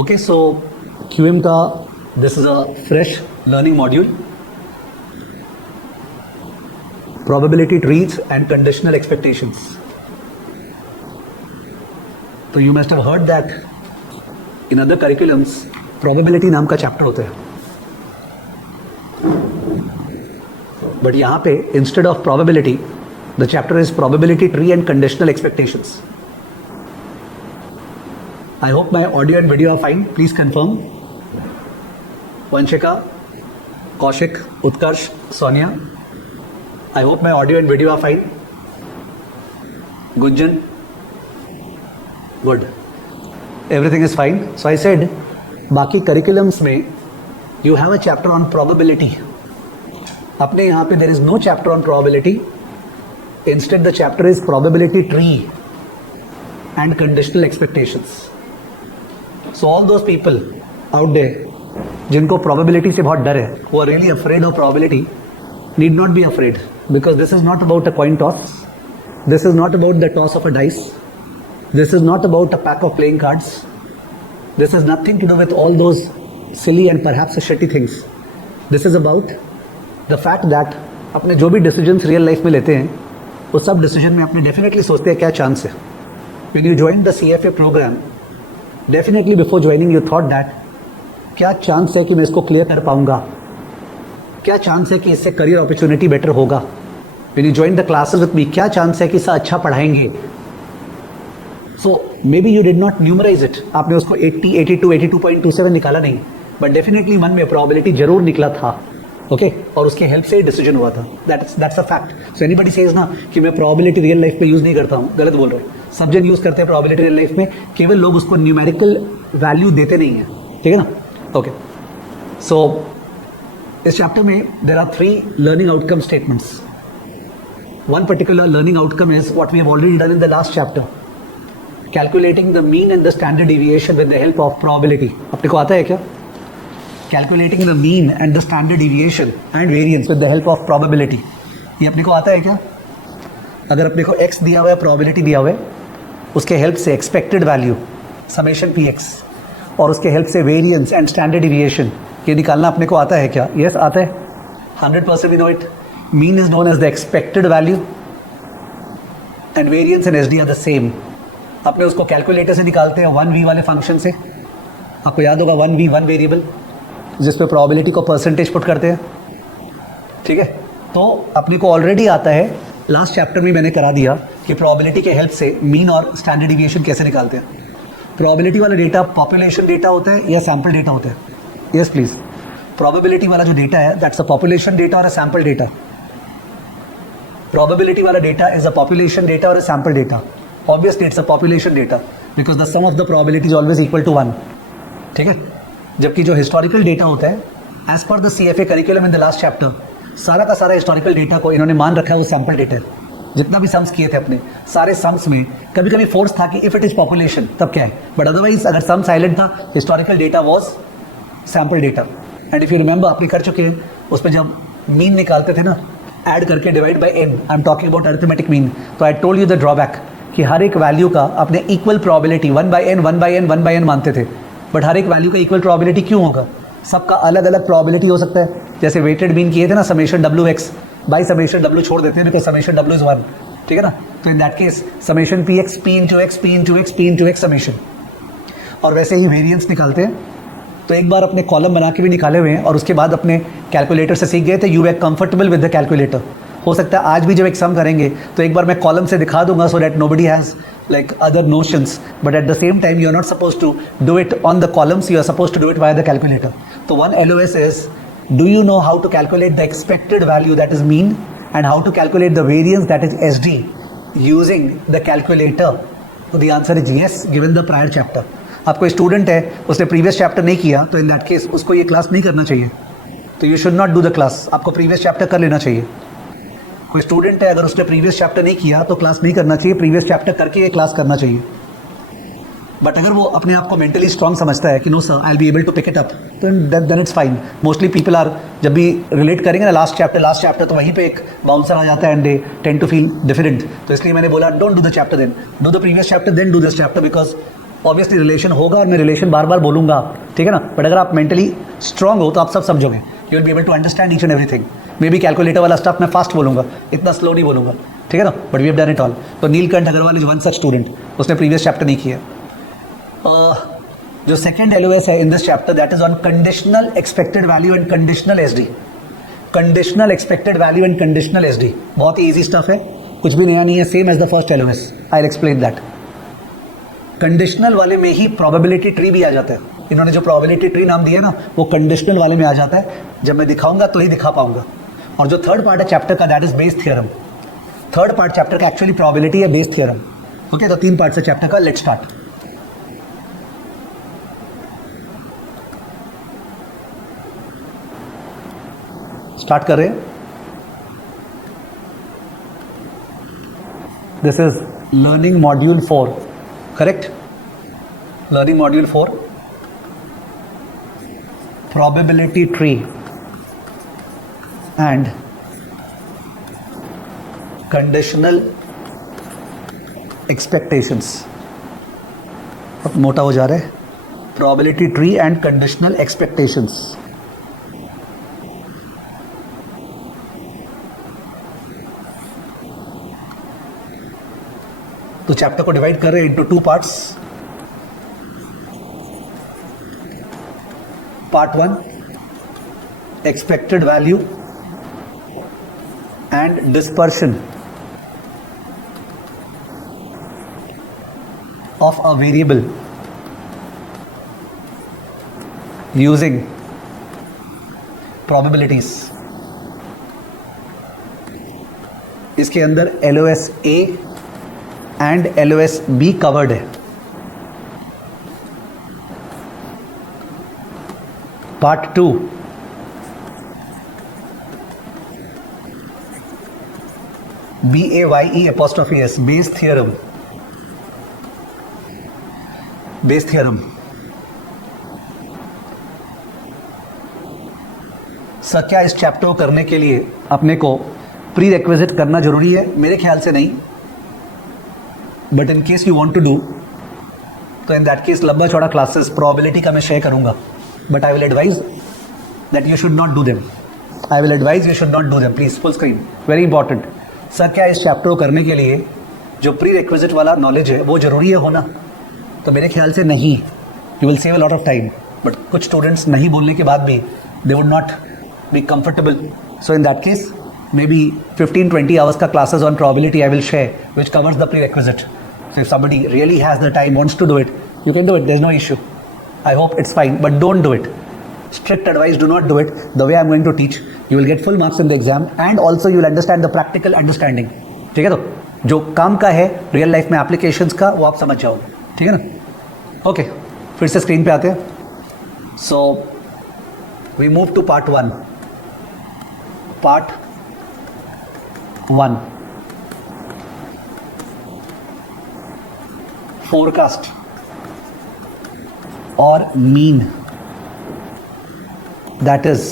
Okay, so QM का this is a fresh learning module. Probability trees and conditional expectations. So you must have heard that in other curriculums probability नाम का chapter होता है, but यहाँ पे instead of probability the chapter is probability tree and conditional expectations. I hope my audio and video are fine. Please confirm. Vanshika, Kaushik, Utkarsh, Sonia. I hope my audio and video are fine. Gunjan. Good. Everything is fine. So I said, बाकी curriculums में you have a chapter on probability. अपने यहाँ पे there is no chapter on probability. Instead the chapter is probability tree and conditional expectations. So all those people out there जिनको probability से बहुत डर है, who are really afraid of probability, need not be afraid, because this is not about a coin toss. This is not about the toss of a dice. This is not about a pack of playing cards. This has nothing to do with all those silly and perhaps shitty things. This is about the fact that अपने जो भी decisions real life में लेते हैं, उस सब decision में अपने definitely सोचते हैं क्या chance है. When you join the CFA program, definitely before joining you thought that क्या चांस है कि मैं इसको क्लियर कर पाऊंगा, क्या चांस है कि इससे करियर अपॉर्चुनिटी बेटर होगा. When you join the classes with me, क्या चांस है कि इससे अच्छा पढ़ाएंगे. So maybe you did not numerize it. आपने उसको 80, 82, 82.27 निकाला नहीं, but definitely मन में probability जरूर निकला था. ओके और उसके हेल्प से डिसीजन हुआ था. That's a fact. So anybody says ना कि मैं प्रोबेबिलिटी रियल लाइफ में यूज नहीं करता हूँ, गलत बोल रहे हैं. सब जन यूज करते हैं प्रोबेबिलिटी रियल लाइफ में, केवल लोग उसको न्यूमेरिकल वैल्यू देते नहीं है. ठीक है ना. ओके सो इस चैप्टर में there are 3 learning outcome statements. One particular learning outcome is what we have already done in the last chapter, calculating the mean and the standard deviation with the help of probability. अपने को आता है क्या? Calculating the mean and the standard deviation and variance with the help of probability. ये अपने को आता है क्या? अगर अपने को x दिया हुआ है, probability दिया हुआ है, उसके हेल्प से expected value summation px और उसके हेल्प से variance and standard deviation ये निकालना अपने को आता है क्या? Yes, आता है. 100% we know it. Mean is known as the expected value and variance and SD are the same. अपने उसको कैलकुलेटर से निकालते हैं 1v वाले फंक्शन से. आपको याद होगा 1v 1 वेरिएबल जिसपे प्रोबेबिलिटी को परसेंटेज पुट करते हैं. ठीक है. तो अपने को ऑलरेडी आता है, लास्ट चैप्टर में मैंने करा दिया कि प्रोबेबिलिटी के हेल्प से मीन और स्टैंडर्ड डिविएशन कैसे निकालते हैं. प्रोबेबिलिटी वाला डेटा पॉपुलेशन डेटा होता है या सैम्पल डेटा होता है? Yes please. प्रोबेबिलिटी वाला जो डेटा है दैट्स अ पॉपुलेशन डेटा और अ सैम्पल डेटा. प्रोबेबिलिटी वाला data is a population data और a sample data. Obviously it's a population data because the sum of the probability is always equal to 1. ठीक है. जबकि जो historical data होता है as पर the CFA curriculum in the last chapter, सारा का सारा हिस्टोरिकल डेटा को इन्होंने मान रखा है वो सैम्पल डेटा है. जितना भी सम्स किए थे अपने सारे सम्स में कभी कभी फोर्स था कि इफ इट इज पॉपुलेशन तब क्या है, बट अदरवाइज अगर सम साइलेंट था historical data was sample data. And if you remember आपने कर चुके हैं, उसमें जब मीन निकालते थे ना ऐड करके divide by n, I am talking about arithmetic mean. तो I told you the drawback कि हर एक वैल्यू का अपने equal probability 1/n 1/n 1/n मानते थे, बट हर एक वैल्यू का इक्वल प्रोबेबिलिटी क्यों होगा? सबका अलग अलग प्रोबेबिलिटी हो सकता है. जैसे वेटेड मीन किए थे ना summation wx by summation w छोड़ देते हैं बिकॉज समेशन w इज 1. ठीक है ना. तो in that case summation px p into x p into x p into x summation. और वैसे ही वेरिएंस निकालते हैं. तो एक बार अपने कॉलम बना के भी निकाले हुए हैं और उसके बाद अपने कैलकुलेटर से सीख गए थे. You are comfortable with the calculator. हो सकता है आज भी जब एक सम करेंगे तो एक बार मैं कॉलम से दिखा दूंगा so that nobody has like other notions, but at the same time you are not supposed to do it on the columns, you are supposed to do it via the calculator. So one LOS is, do you know how to calculate the expected value that is mean and how to calculate the variance that is SD using the calculator? So the answer is yes, given the prior chapter. आप कोई student है उसने previous chapter नहीं किया तो in that case उसको ये class नहीं करना चाहिए. तो you should not do the class. आपको प्रीवियस चैप्टर कर लेना चाहिए. कोई स्टूडेंट है अगर उसने प्रीवियस चैप्टर नहीं किया तो क्लास नहीं करना चाहिए, प्रीवियस चैप्टर करके ये क्लास करना चाहिए. बट अगर वो अपने आप को मेंटली स्ट्रांग समझता है कि no sir I will be able to pick it up, तो then it's fine. Mostly people are जब भी रिलेट करेंगे ना लास्ट चैप्टर तो वहीं पे एक बाउंसर आ जाता है and they tend to feel different. तो इसलिए मैंने बोला don't do the chapter then, do the previous chapter then do this chapter, because obviously relation होगा और मैं रिलेशन बार बार बोलूंगा, ठीक है ना, बट अगर आप मेंटली स्ट्रांग हो तो आप सब समझोगे, you will be able to understand each and everything. Maybe calculator वाला स्टफ मैं फास्ट बोलूंगा, इतना स्लो नहीं बोलूंगा, ठीक है ना, but we have done it all. तो Neelkanth Agarwal is one such student, उसने प्रीवियस चैप्टर नहीं किया। जो सेकेंड LOS है in this chapter, that is on conditional expected value and conditional SD। Conditional expected value and conditional SD बहुत ही easy stuff है, कुछ भी नया नहीं है, same as the first LOS। I will explain that. Conditional वाले में ही प्रोबेबिलिटी ट्री भी आ जाता है, इन्होंने जो प्रोबेबिलिटी ट्री नाम दिया ना वो कंडीशनल वाले में आ जाता है, जब मैं दिखाऊंगा तो ही दिखा पाऊंगा। और जो थर्ड पार्ट है चैप्टर का, that is Bayes theorem. Third part chapter का एक्चुअली प्रोबेबिलिटी है बेस थ्योरम। ओके, तो 3 पार्ट है चैप्टर का, लेट्स स्टार्ट। स्टार्ट कर रहे हैं। This is learning module 4, correct? Learning module 4, probability tree and conditional expectations। अब मोटा हो जा रहा है, probability tree and conditional expectations। तो चैप्टर को डिवाइड कर रहे हैं into 2 parts. Part 1 expected value and dispersion of a variable using probabilities. इसके अंदर LOS A and LOS B covered है। Part 2 BAYE' Bayes theorem. Bayes theorem sir, क्या इस चैप्टर को करने के लिए अपने को प्री रिक्विजिट करना जरूरी है? मेरे ख्याल से नहीं, but in case you want to do तो इन दैट केस लंबा चौड़ा क्लासेस प्रोबेबिलिटी का मैं शेयर करूंगा, but I will advise that you should not do them. I will advise you should not do them, please. Full screen, very important. Sir, क्या इस chapter को करने के लिए जो प्री रिक्विजिट वाला नॉलेज है वो जरूरी है होना? तो मेरे ख्याल से नहीं। You will save a lot of time, but कुछ स्टूडेंट्स नहीं बोलने के बाद भी they would not be comfortable. So in that case maybe 15-20 hours का classes on probability I will share, which covers the prerequisite. So if somebody really has the time, wants to do it, you can do it. There's no issue. I hope it's fine, but don't do it. Strict advice: do not do it the way I'm going to teach. You will get full marks in the exam, and also you will understand the practical understanding. ठीक है? तो जो काम का है real life में applications का, वो आप समझ जाओगे, ठीक है ना? ओके, फिर से स्क्रीन पे आते हैं। So we move to part 1। Part 1 forecast और mean, that is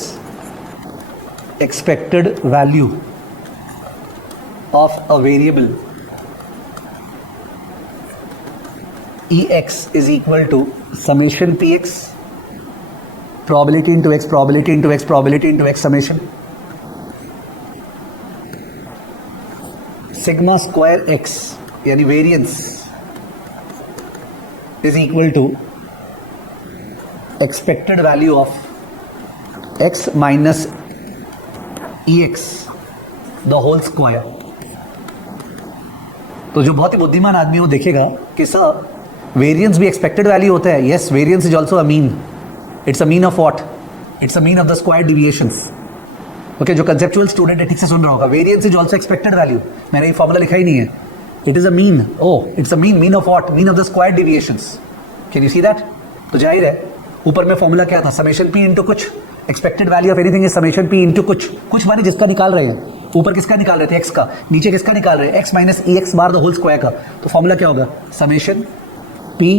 expected value of a variable EX is equal to summation PX, probability into X, probability into X, probability into X summation, sigma square X यानी variance is equal to expected value of X minus EX the whole square। तो जो बहुत ही बुद्धिमान आदमी वो देखेगा कि sir variance भी एक्सपेक्टेड वैल्यू होता है। Yes, variance is also a mean. It's a mean of what? It's a mean of the square deviations. Okay, जो कंसेप्चुअल स्टूडेंट है ठीक से सुन रहा होगा, variance is also expected value. मैंने ये फॉर्मूला लिखा ही नहीं है। It is a mean. Oh, it's a mean of what? Mean of the square deviations. Can you see that? तो जाहिर है ऊपर में फॉर्मूला क्या था? समेशन पी इंटू कुछ, expected value of anything is summation p into कुछ। कुछ माने जिसका निकाल रहे हैं, ऊपर किसका निकाल रहे थे? एक्स का। नीचे किसका निकाल रहे हैं? X minus E x bar the whole square का। तो फॉर्मूला क्या होगा? Summation p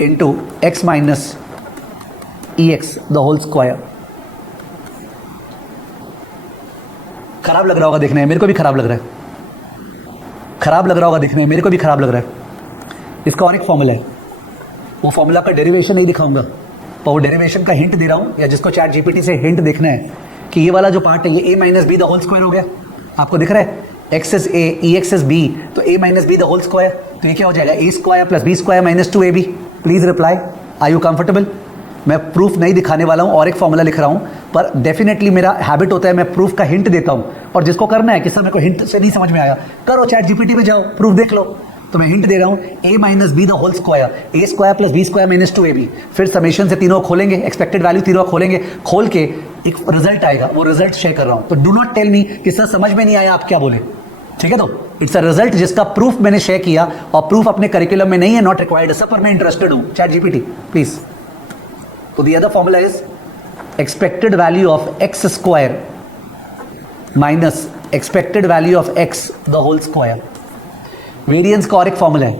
into x minus E x the whole square. खराब लग रहा होगा देखने में, मेरे को भी खराब लग रहा है। खराब लग रहा होगा देखने में, मेरे को भी खराब लग रहा है। इसका और एक फॉर्मूला है, वो फॉर्मूला का डेरिवेशन नहीं दिखाऊंगा, पर वो डेरिवेशन का हिंट दे रहा हूँ, या जिसको चैट जीपीटी से हिंट देखना है कि ये वाला जो पार्ट है ये a minus b the whole square हो गया, आपको दिख रहा है x is a e x is b, तो a minus b the whole square, तो ये क्या हो जाएगा a square plus b square minus 2ab। Please reply, are you comfortable? मैं प्रूफ नहीं दिखाने वाला हूँ और एक फॉर्मूला लिख रहा हूँ, पर डेफिनेटली मेरा हैबिट होता है मैं प्रूफ का हिंट देता हूँ, और जिसको करना है कि सर मेरे को हिंट से नहीं समझ में आया, करो चैट जीपीटी में जाओ प्रूफ देख लो। तो मैं हिंट दे रहा हूँ a minus b the whole square, a square plus b square minus 2ab, फिर समेशन से तीनों खोलेंगे, एक्सपेक्टेड वैल्यू तीनों खोलेंगे, खोल के एक रिजल्ट आएगा, वो रिजल्ट शेयर कर रहा हूँ। तो डू नॉट टेल मी कि सर समझ में नहीं आया आप क्या बोले, ठीक है? तो इट्स अ रिजल्ट जिसका प्रूफ मैंने शेयर किया, और प्रूफ अपने करिकुलम में नहीं है, नॉट रिक्वायर्ड, सब पर मैं इंटरेस्टेड हूँ। ChatGPT please. तो the other formula is expected value of X square minus expected value of X the whole square. Variance का और एक फॉर्मूला है,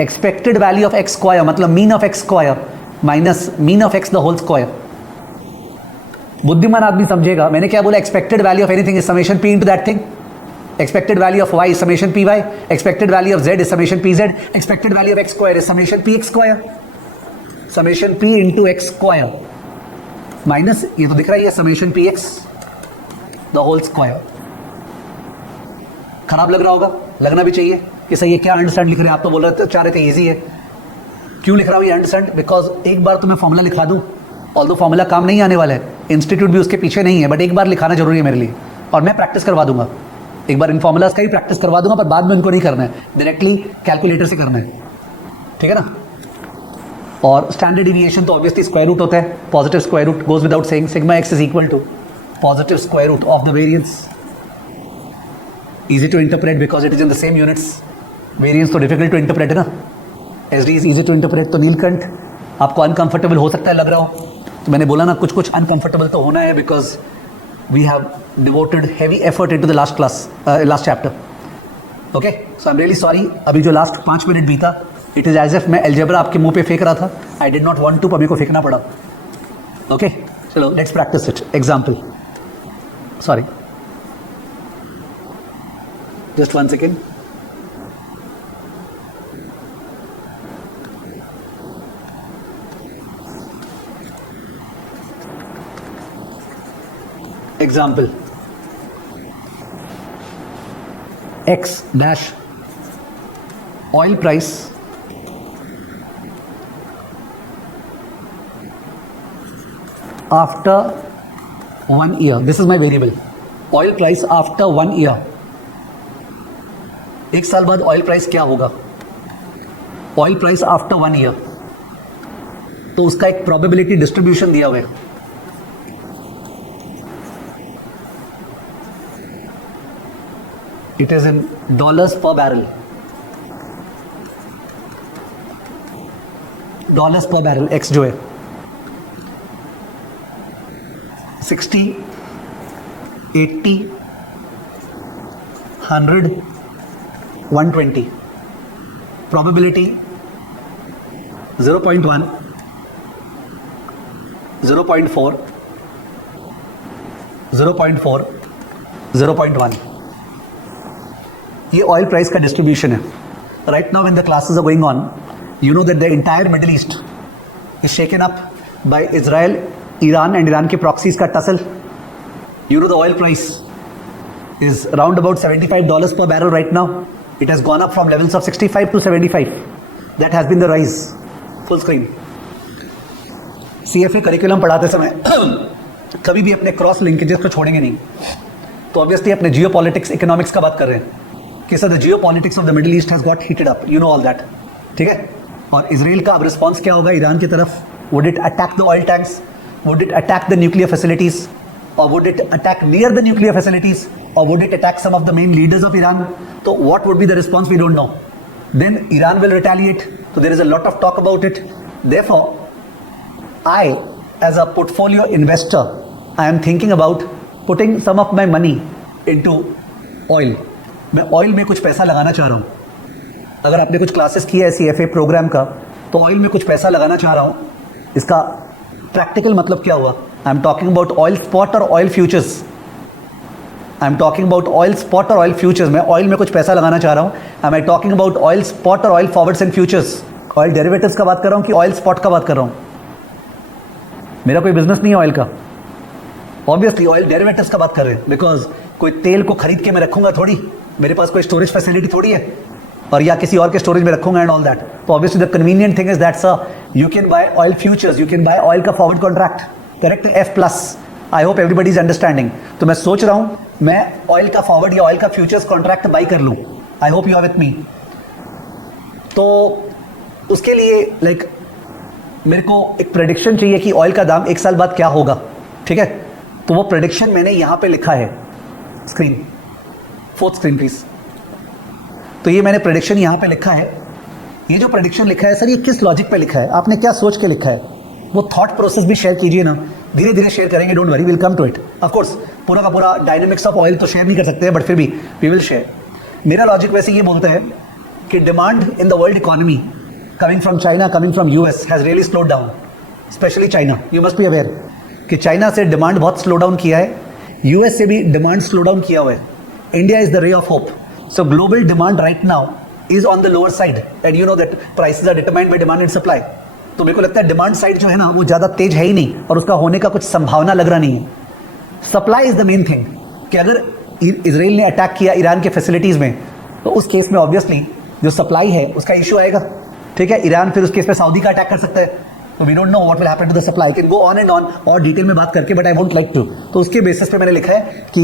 expected value of X square मतलब mean of X square minus mean of X the whole square. बुद्धिमान आदमी समझेगा मैंने क्या बोला, expected value of anything is summation P into that thing, expected value of y is summation py, expected value of z is summation pz, expected value of x square is summation px square, summation p into x square minus ये तो दिख रहा है summation px the whole square। खराब लग रहा होगा, लगना भी चाहिए कि सही है। क्या अंडरस्टैंड लिख रहे हैं आप? तो बोल रहे चाह रहे थे इजी है, क्यों लिख रहा हूँ ये अंडरस्टैंड? बिकॉज एक बार तो मैं फॉर्मूला लिखा दूँ, ऑल्दो फॉर्मूला काम नहीं आने वाला है, इंस्टीट्यूट भी उसके पीछे नहीं है, बट एक बार लिखाना जरूरी है मेरे लिए, और मैं प्रैक्टिस करवा दूंगा। एक बार इन फॉर्मूलाज का ही प्रैक्टिस करवा दूंगा, पर बाद में उनको नहीं करना है, डायरेक्टली कैलकुलेटर से करना है, ठीक है ना? और स्टैंडर्ड डिविएशन तो ऑब्वियसली स्क्वायर रूट होता है, positive square root goes without saying, sigma x is equal to positive square root of the variance. Easy to interpret because it is in the same units. Variance तो difficult to interpret है ना, S D is easy to interpret. तो नीलकंठ आपको uncomfortable हो सकता है लग रहा हो, तो मैंने बोला ना कुछ कुछ अनकंफर्टेबल तो होना है, because we have devoted heavy effort into the last class, last chapter. Okay, so I'm really sorry. अभी जो last 5 मिनट बीता, it is as if मैं algebra आपके मुंह पे फेंक रहा था. I did not want to, पर मेरे को फेंकना पड़ा. Okay, चलो let's practice it. Example. Sorry. Just 1 second. Example, X dash oil price after 1 year. This is my variable. Oil price after 1 year. एक साल बाद ऑयल प्राइस क्या होगा? ऑयल प्राइस आफ्टर 1 ईयर, तो उसका एक प्रोबेबिलिटी डिस्ट्रीब्यूशन दिया हुआ है। It is in dollars per barrel. Dollars पर बैरल एक्स जो है 60, 80, 100, 120, probability 0.1, 0.4, 0.4, 0.1। ये ऑयल प्राइस का डिस्ट्रीब्यूशन है। Right now when the classes are going on, you know that the entire Middle East is shaken up by Israel, Iran and Iran के proxies का tussle. You know the oil price is around about $75 per barrel right now. It has gone up from levels of 65 to 75. That has been the rise. Full screen. CFA curriculum पढ़ाते समय कभी भी अपने cross linkages को छोड़ेंगे नहीं। तो obviously अपने जियोपॉलिटिक्स इकोनॉमिक्स का बात कर रहे हैं कि sir the geopolitics of the middle east has got heated up, you know all that, ठीक है। और इसराइल का अब रिस्पॉन्स क्या होगा ईरान की तरफ? Would it attack the oil tanks, would it attack the nuclear facilities, और would it attack near the nuclear facilities, और would it attack some of the main leaders of Iran? तो what would be the response? We don't know. Then Iran will retaliate, तो there is a lot of talk about it. Therefore I as a portfolio investor I am thinking about putting some of my money into oil. मैं oil में कुछ पैसा लगाना चाह रहा हूँ। अगर आपने कुछ क्लासेस किया है CFA प्रोग्राम का, तो ऑयल में कुछ पैसा लगाना चाह रहा हूँ। इसका प्रैक्टिकल मतलब क्या हुआ? I am talking about oil spot और oil futures. I am talking about oil spot और ऑयल फ्यूचर्स। मैं ऑयल में कुछ पैसा लगाना चाह रहा हूँ। I am talking about oil spot और oil forwards and futures. Oil derivatives का बात कर रहा हूँ कि ऑयल स्पॉट का बात कर रहा हूँ? मेरा कोई बिजनेस नहीं है ऑयल का, ऑब्वियसली ऑयल डेरिवेटिव्स का बात कर रहे हैं, बिकॉज कोई तेल को खरीद के मैं रखूंगा थोड़ी, मेरे पास कोई स्टोरेज फैसिलिटी थोड़ी है, और या किसी और के स्टोरेज में रखूंगा एंड ऑल दैट. तो obviously the convenient thing is that's you can buy oil futures, you can buy oil का forward contract, correct, F+. I hope everybody is understanding. तो मैं सोच रहा हूं मैं ऑयल का फॉरवर्ड या ऑयल का फ्यूचर्स कॉन्ट्रैक्ट बाई कर लूं. I hope you are with me. तो उसके लिए लाइक मेरे को एक प्रेडिक्शन चाहिए कि ऑयल का दाम 1 साल बाद क्या होगा, ठीक है? तो वो प्रेडिक्शन मैंने यहां पे लिखा है, स्क्रीन, 4th स्क्रीन प्लीज. तो ये मैंने प्रेडिक्शन यहां पे लिखा है. ये जो प्रेडिक्शन लिखा है सर, ये किस लॉजिक पे लिखा है, आपने क्या सोच के लिखा है, वो थॉट प्रोसेस भी शेयर कीजिए ना. धीरे धीरे शेयर करेंगे, don't worry, will come to it. Of course पूरा का पूरा डायनेमिक्स ऑफ ऑयल तो शेयर नहीं कर सकते हैं, बट फिर भी वी विल शेयर. मेरा लॉजिक वैसे ये बोलता है कि demand in the world economy coming from China, coming from US has really slowed down, especially China. You must be aware कि चाइना से डिमांड बहुत स्लो डाउन किया है, यूएस से भी डिमांड स्लो डाउन किया हुआ है. India is the ray of hope. So global demand right now is on the lower side, and you know that prices are determined by demand and supply. तो मेरे को लगता है डिमांड साइड जो है ना वो ज्यादा तेज है ही नहीं, और उसका होने का कुछ संभावना लग रहा नहीं है. Supply is the main thing कि अगर इजराइल ने अटैक किया ईरान के फैसिलिटीज में, तो उस केस में ऑब्वियसली जो सप्लाई है उसका इशू आएगा, ठीक है? ईरान फिर उस केस पे सऊदी का अटैक कर सकता है. तो we don't know what will happen to the supply. Can go on and on और डिटेल में बात करके, but I won't like to. तो उसके बेसिस पे मैंने लिखा है कि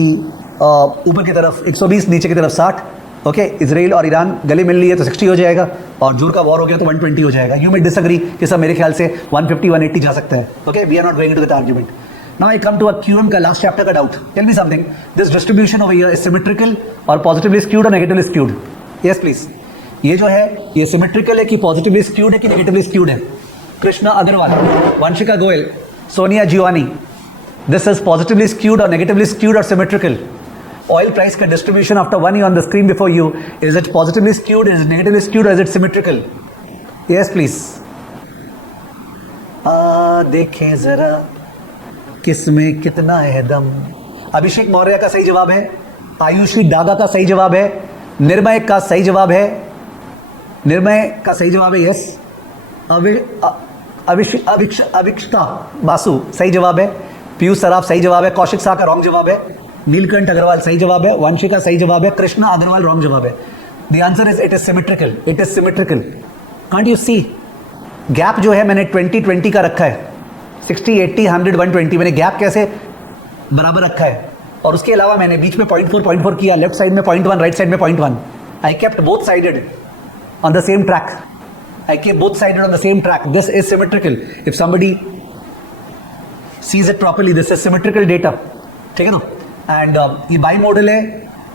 ऊपर की तरफ 120, नीचे की तरफ 60. ओके, इजराइल और ईरान गले मिल लिए तो 60 हो जाएगा, और जोर का वॉर हो गया तो 120 हो जाएगा. यू मे डिसएग्री कि सर मेरे ख्याल से 150 180 जा सकता है. Okay, we are not going to that argument. Now I come to a QM का लास्ट चैप्टर का doubt. Tell me something, this distribution over here is symmetrical और पॉजिटिवली स्क्यूड और नेगेटिवली स्क्यूड? Yes please. ये जो है ये symmetrical है कि पॉजिटिवली स्क्यूड है कि नेगेटिवली स्क्यूड है? Krishna Agarwal, Vanshika Goyal, Sonia Jiwani, this is positively skewed और नेगेटिवली स्क्यूड और सिमेट्रिकल? ऑयल प्राइस का distribution after 1 year on the screen before you, is it positively skewed, is it negatively skewed, is it symmetrical? Yes please. देखें जरा किसमें कितना है दम. अभिषेक मौर्य का सही जवाब है, आयुषी डागा का सही जवाब है, निर्मय का सही जवाब है, निर्मय का सही जवाब है यस. अभिक्षता बासु सही जवाब है, पीयूष सराफ सही जवाब है, कौशिक शाह का रॉन्ग जवाब है, नीलकंठ अग्रवाल सही जवाब है, वंशिका सही जवाब है, कृष्णा अग्रवाल रॉन्ग जवाब है. The answer is it is symmetrical. It is symmetrical. Can't you see gap जो है मैंने 20-20 का रखा है, 60 80 100 120 मैंने गैप कैसे बराबर रखा है, और उसके अलावा मैंने बीच में 0.4 किया, लेफ्ट साइड में 0.1, राइट साइड में 0.1. I kept both sided on the same track. I keep both sided on the same track. This is symmetrical. If somebody sees it properly, this is symmetrical data. ठीक है ना? And ये बाईमोडल है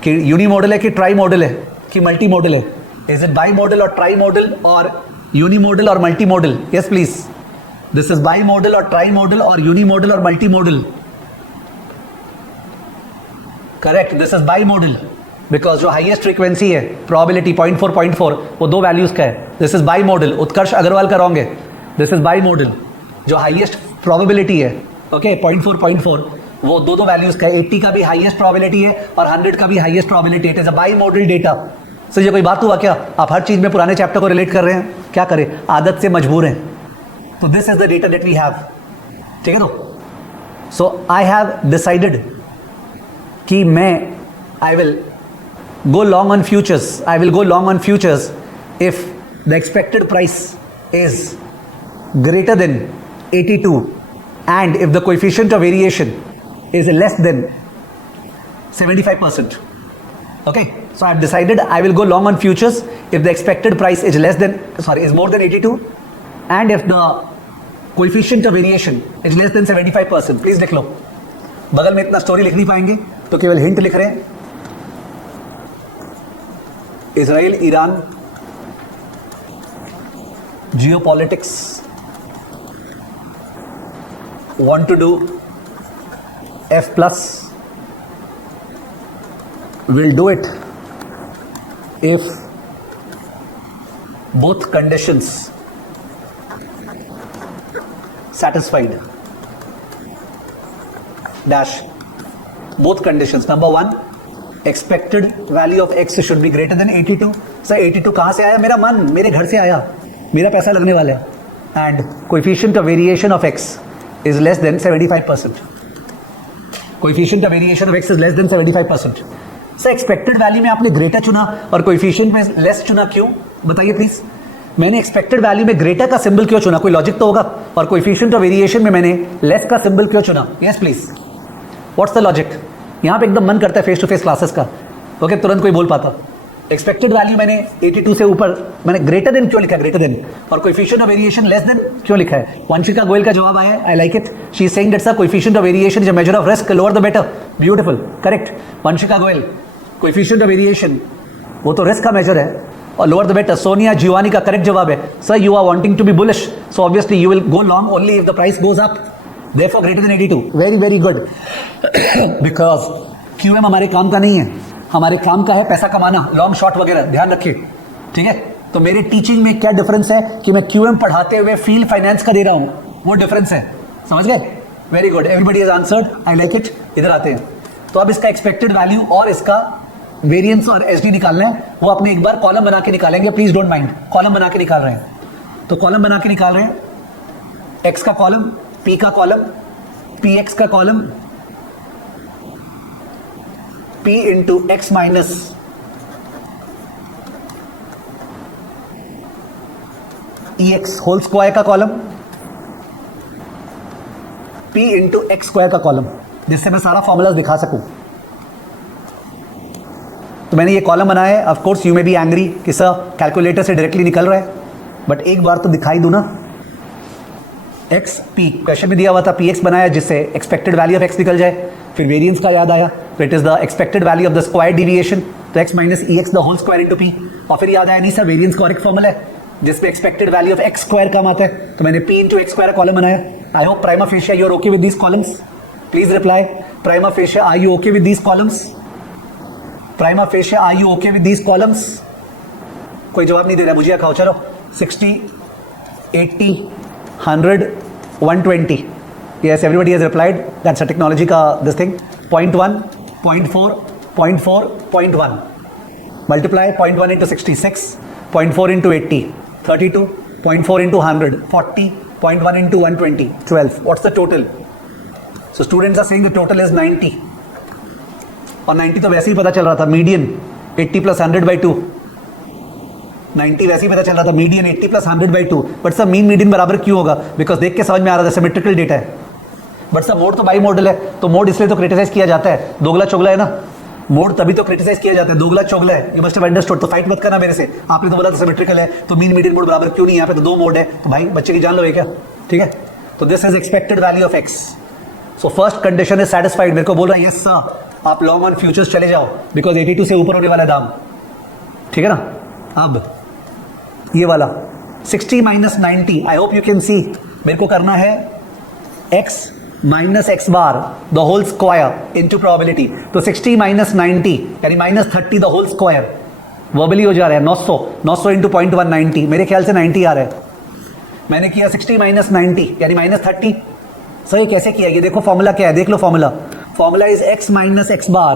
कि यूनिमोडल है कि ट्राईमोडल है कि मल्टीमोडल है? Is it bimodal or trimodal or unimodal or multimodal? Yes, please. This is bimodal or trimodal or unimodal or multimodal? Correct. This is bimodal. Because जो हाईएस्ट फ्रीक्वेंसी है प्रोबेबिलिटी 0.4 वो 2 वैल्यूज का है. This is bimodal. Utkarsh Agarwal का wrong है. This is bimodal. जो highest probability है okay 0.4 वो 2 वैल्यूज का है. 80 का भी हाईएस्ट प्रोबेबिलिटी है और 100 का भी highest probability. It is a by model data. Sir ये कोई बात हुआ क्या? आप हर चीज में पुराने चैप्टर को रिलेट कर रहे हैं, क्या करें, आदत से मजबूर हैं. तो this is the data that we have. ठीक है तो सो आई हैव डिसाइडेड कि मैं I will go long on futures. I will go long on futures if the expected price is greater than 82 and if the coefficient of variation is less than 75%. Okay, so I have decided I will go long on futures if the expected price is more than 82 and if the coefficient of variation is less than 75%. Please लिख लो. बगल में इतना story लिख नहीं पाएंगे तो केवल hint लिख रहे हैं. Israel Iran geopolitics want to do F plus will do it if both conditions satisfied dash both conditions. Number 1, expected value of x should be greater than 82. Sir 82 कहां से आया? मेरा मन, मेरे घर से आया. मेरा पैसा लगने वाला है and coefficient of variation of x is less than 75%. Coefficient of variation of x is less than 75%. Sir expected value में आपने ग्रेटर चुना और कोएफिशिएंट में लेस चुना, क्यों बताइए प्लीज. मैंने एक्सपेक्टेड वैल्यू में ग्रेटर का सिंबल क्यों चुना, कोई लॉजिक तो होगा. और कोएफिशिएंट ऑफ वेरिएशन में मैंने लेस का सिंबल क्यों चुना. Yes please, what's the logic. यहाँ पे एकदम मन करता है फेस टू फेस क्लासेस का. ओके, तुरंत कोई बोल पाता. एक्सपेक्टेड वैल्यू मैंने 82 से ऊपर मैंने ग्रेटर देन क्यों लिखा है, ग्रेटर देन, और coefficient of variation less than क्यों लिखा है. वंशिका गोयल का जवाब आया, I like it. She is saying that's a coefficient of variation is a measure of risk, lower the better. Beautiful, correct. Vanshika Goyal, coefficient of variation वो तो risk का मेजर है और lower the better. Sonia Jiwani का करेक्ट जवाब है, sir you are wanting to be bullish, so obviously you will go long only if the price goes up, therefore greater than 82. Very very good. Because QM हमारे काम का नहीं है, हमारे काम का है पैसा कमाना, लॉन्ग शॉर्ट वगैरह, ध्यान रखिए. ठीक है, तो मेरे टीचिंग में क्या डिफरेंस है कि मैं क्यूएम पढ़ाते हुए फील्ड फाइनेंस का दे रहा हूं, वो डिफरेंस है. समझ गए. Very good, everybody has answered, I like it. इधर आते हैं. तो अब इसका एक्सपेक्टेड वैल्यू और इसका वेरिएंस और एसडी निकालना है, वो अपने एक बार कॉलम बना के निकालेंगे. प्लीज डोंट माइंड, कॉलम बना के निकाल रहे हैं. तो कॉलम बना के निकाल रहे हैं. एक्स का कॉलम, पी का कॉलम, पी एक्स का column, P into x minus E X whole square का column, P into X square का कॉलम, जिससे मैं सारा फॉर्मूला दिखा सकूं. तो मैंने ये कॉलम बनाया है. Of course you may be angry कि सर कैलकुलेटर से डायरेक्टली निकल रहा है, बट एक बार तो दिखाई दो ना. एक्स पी क्वेश्चन में दिया हुआ था, पी एक्स बनाया जिससे एक्सपेक्टेड वैल्यू ऑफ एक्स निकल जाए. फिर वेरिएंस का याद आया, तो it is the expected value of the square deviation, तो X minus E x the whole square into P. और फिर याद आया नहीं सर वेरिएंस का और एक फॉर्मूला है जिसमें expected value of X square कम आता है, तो मैंने P into X square column बनाया. I hope prima facie you are okay with these columns. Please reply. Prima facie are you okay with these columns. Prima facie are you okay with these columns. कोई जवाब नहीं दे रहा, मुझे खाओ. चलो 60, 80, 100, 120. Yes, everybody has replied. That's a technology का this thing. 0.1, 0.4, 0.4, 0.1. Multiply 0.1 into 66, 0.4 into 80, 32, 0.4 into 100, 40, 0.1 into 120, 12. What's the total? So students are saying the total is 90. और 90 तो वैसे ही पता चल रहा था, मीडियन 80 plus 100 by 2. 90 वैसे ही पता चल रहा था, median 80 plus 100 by 2. But sir mean median बराबर क्यों होगा, बिकॉज देख के समझ में आ रहा था सिमेट्रिकल डेटा है. बट सर मोड तो बाई मॉडल है, तो मोड इसलिए तो क्रिटिसाइज किया जाता है, दोगला चोगला है ना. मोड तभी तो क्रिटिसाइज किया जाता है, दोगला चोगला है. You must have understood. तो फाइट मत करना मेरे से. आपने तो बोला था सिमेट्रिकल है, तो मीन मीडियन मोड बराबर क्यों नहीं, यहाँ पे तो दो मोड है. तो भाई बच्चे की जान लो क्या. ठीक है, तो this is expected value of x. So first condition is satisfied. मेरे को बोल रहा है यस सर आप लॉन्ग ऑन फ्यूचर्स चले जाओ, बिकॉज 82 से ऊपर होने वाला दाम. ठीक है ना. अब ये वाला 60 minus 90, I hope you can see. मेरे को करना है x minus x bar the whole square into probability. तो 60 माइनस 90 यानी minus 30 the whole square. Verbally हो जा रहा है 900, 900 इंटू 0.1 90. मेरे ख्याल से 90 आ रहा है. मैंने किया 60 माइनस 90 यानी माइनस 30. सर ये कैसे किया, ये देखो फॉर्मूला क्या है, देख लो formula. Formula is x minus x bar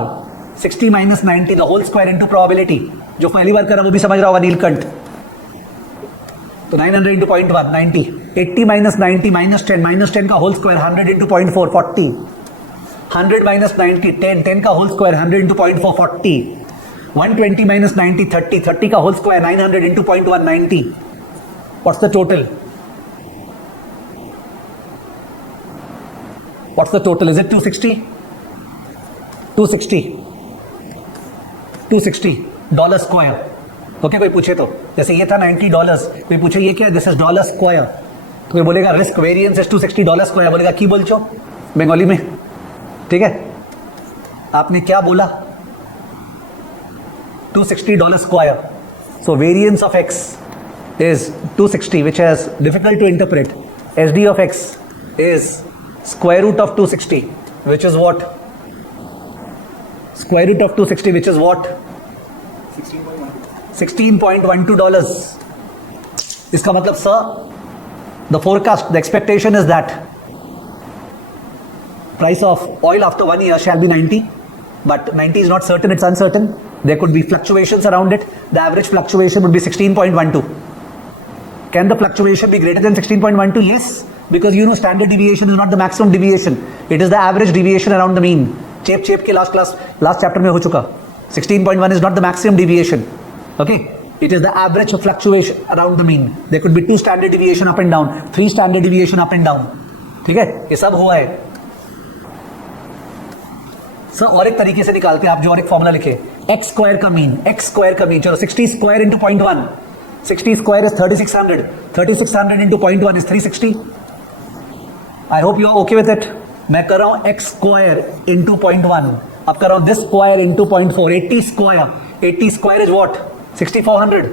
60 minus 90 the whole square into probability. जो पहली बार करा वो भी समझ रहा होगा, नीलकंठ. तो 900 इंटू 0.1 90, 80 माइनस 90 माइनस 10 का होल स्क्वायर 100 इंटू 0.4 40, 100 माइनस 90 10, 10 का होल स्क्वायर 100 इंटू 0.4 40, 120 माइनस 90 30, 30 का whole square 900 into 0.1 90. What's the total? What's the total? Is it 260? 260 260 dollar square. Okay कोई पूछे तो, जैसे ये था $90, कोई पूछे ये क्या, दिस इज डॉलर स्क्वायर, तो कोई बोलेगा risk variance is 260 dollar square. बोलेगा की बोल चो बंगाली में. ठीक है, आपने क्या बोला? 260 dollar square. So variance of x is 260, which is difficult to interpret. SD of x is square root of 260, which is what? Square root of 260, which is what? $16.12. इसका मतलब sir the forecast, the expectation is that price of oil after 1 year shall be 90, but 90 is not certain, it's uncertain. There could be fluctuations around it. The average fluctuation would be 16.12. Can the fluctuation be greater than 16.12? Yes, because you know standard deviation is not the maximum deviation. It is the average deviation around the mean. चेप के last chapter में हो चुका. 16.1 is not the maximum deviation. Okay, it is the average of fluctuation around the mean. There could be 2 standard deviation up and down, 3 standard deviation up and down. ठीक है, ये सब हुआ है. सर और एक तरीके से निकालते हैं आप, जो और एक फॉर्मूला लिखे, x स्क्वायर का मीन, चलो 60 square into 0.1, 60 square is 3600, 3600 into 0.1 is 360. I hope you are okay with it. मैं कर रहा हूं x स्क्वायर इंटू 0.1, अब कर रहा हूं this square into 0.4, 80 square is what, 6400,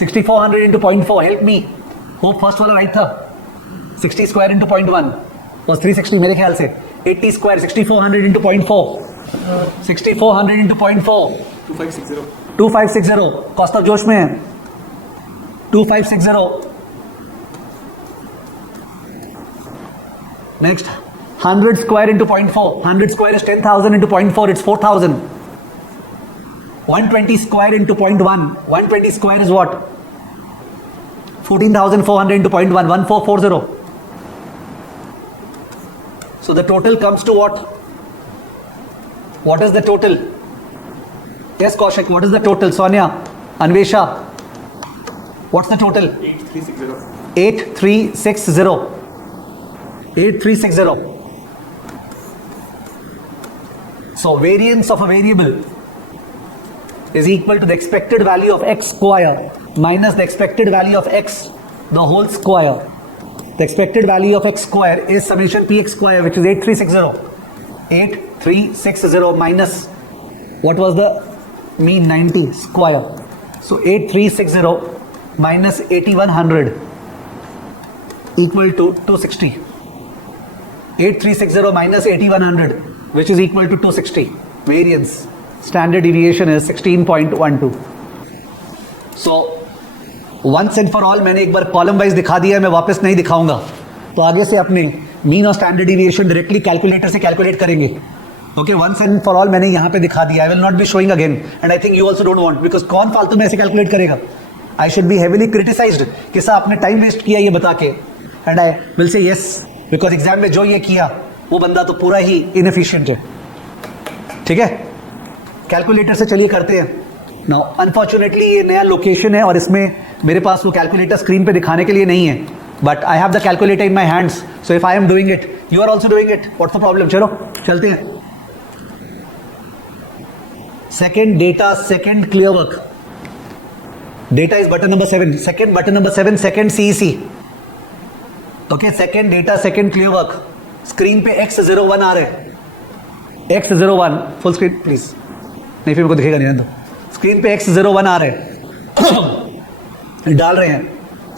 6400 into 0.4. Help me, hope first वाला राइट था. 60 स्क्वायर इंटू 0.1 was 360 मेरे ख्याल से. 80 स्क्वायर 6400 इंटू 0.4, 6400 इंटू 0.4, 2560. कौस्तव जोश में है. 2560. Next 100 square into 0.4, 100 square is 10,000 into 0.4, it's 4,000. 120 square into 0.1, 120 square is what, 14,400 into 0.1, 1440. So the total comes to what? What is the total? Yes, Kaushik, what is the total? Sonia, Anvesha, what's the total? 8360. 8360. So variance of a variable is equal to the expected value of x square minus the expected value of x, the whole square. The expected value of x square is summation px square, which is 8360. 8360 minus what was the mean, 90 square. So 8360 minus 8100 equal to 260. 8360 minus 8100, which is equal to 260. Variance, standard deviation is 16.12. So once and for all मैंने एक बार column wise दिखा दिया है, मैं वापस नहीं दिखाऊंगा. तो आगे से अपने मीन और स्टैंडर्ड डिविएशन डायरेक्टली कैलकुलेटर से कैलकुलेट करेंगे. Okay, once and for all मैंने यहां पे दिखा दिया. I will not be showing again, and I think you also don't want, because कौन फालतू में ऐसे कैलकुलेट करेगा. I should be heavily criticized कि सर आपने टाइम वेस्ट किया ये बता के, and I will say yes, because exam में जो ये किया वो बंदा तो पूरा ही इनएफिशिएंट है. ठीक है, कैलकुलेटर से चलिए करते हैं. नाउ अनफॉर्चुनेटली ये नया लोकेशन है और इसमें मेरे पास वो कैलकुलेटर स्क्रीन पे दिखाने के लिए नहीं है, but I have the calculator in my hands. So if I am doing it, you are also doing it. What's the problem? चलो चलते हैं. Second data, second clear work. Data is button number 7. Second button number 7, second CEC. Okay, second data, second clear work. Screen पे X01 आ रहे हैं. X01 full screen please. नहीं फिर मेरे को दिखेगा नहीं. स्क्रीन पे X01 आ रहे हैं. डाल रहे हैं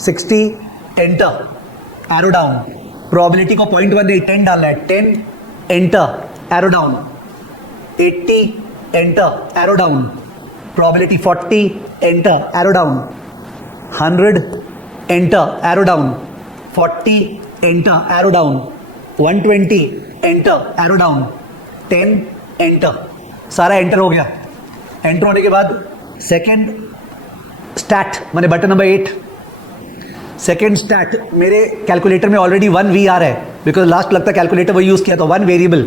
60, एंटर, एरो डाउन. प्रोबेबिलिटी को 0.1 नहीं 10 डालना है. 10 enter, arrow down. 80 enter, arrow down. Probability 40 enter, arrow down. 100 enter, arrow down. 40 enter, arrow down. 120 enter, arrow down. 10 enter. सारा एंटर हो गया. एंटर होने के बाद सेकेंड स्टैट माने बटन नंबर 8. सेकेंड स्टैट मेरे कैलकुलेटर में ऑलरेडी 1V आ रहा है, बिकॉज लास्ट लगता है कैलकुलेटर वो यूज किया तो 1 वेरिएबल.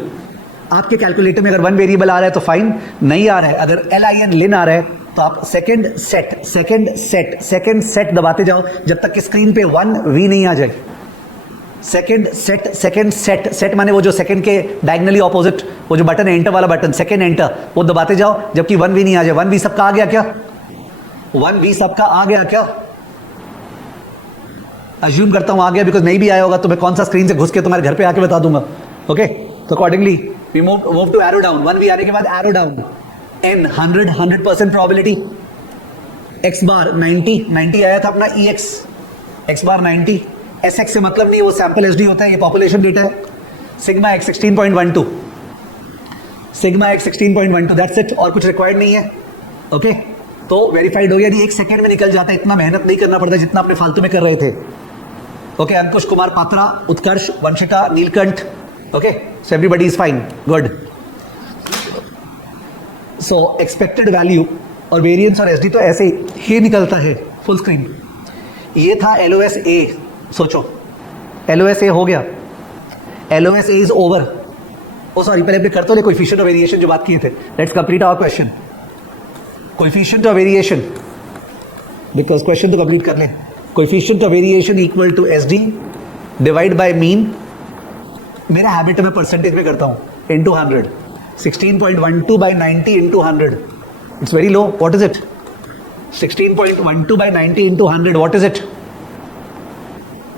आपके कैलकुलेटर में अगर 1 वेरिएबल आ रहा है तो फाइन, नहीं आ रहा है, अगर LIN लिन आ रहा है तो आप सेकेंड सेट दबाते जाओ जब तक कि स्क्रीन पे 1V नहीं आ जाए. सेकेंड सेट माने वो जो सेकेंड के डायगनली ऑपोजिट वो जो बटन है, एंटर वाला बटन, सेकेंड एंटर, वो दबाते जाओ जबकि 1V नहीं आ जाए. 1V सबका आ गया क्या? 1V सबका आ गया क्या? अज्यूम करता हूं आ गया, बिकॉज नहीं भी आया होगा तो मैं कौन सा स्क्रीन से घुस के तुम्हारे घर पे आके बता दूंगा. ओके, तो accordingly we move to arrow down. 1V आने के बाद arrow down. N 100% probability. X bar 90 आया था अपना EX. X bar 90. SX से मतलब नहीं, वो सैंपल SD होता है, ये पॉपुलेशन डेटा है. Sigma X 16.12. Sigma X 16.12, that's it. और कुछ रिक्वायर्ड नहीं है. ओके, तो वेरीफाइड हो गया. यदि 1 सेकेंड में निकल जाता है, इतना मेहनत नहीं करना पड़ता जितना अपने फालतू में कर रहे थे. Okay, Ankush Kumar Patra, Utkarsh, Vanshika, Neelkanth. Okay, so everybody is fine, good. So expected value और वेरिएंस और एसडी तो ऐसे ही निकलता है. फुल स्क्रीन ये था LOS A, सोचो LOS A हो गया, LOS A is over. Oh sorry, पहले कर तो ले कोएफिशिएंट ऑफ वेरिएशन जो बात किए थे। Let's complete our question. Coefficient of variation, because question तो कंप्लीट कर ले। Coefficient of variation equal to SD divide by mean. मेरा हैबिट है मैं परसेंटेज में करता हूं, into 100। 16.12 by 90 into 100. It's very low. What is it? 16.12 by 90 into 100. What is it?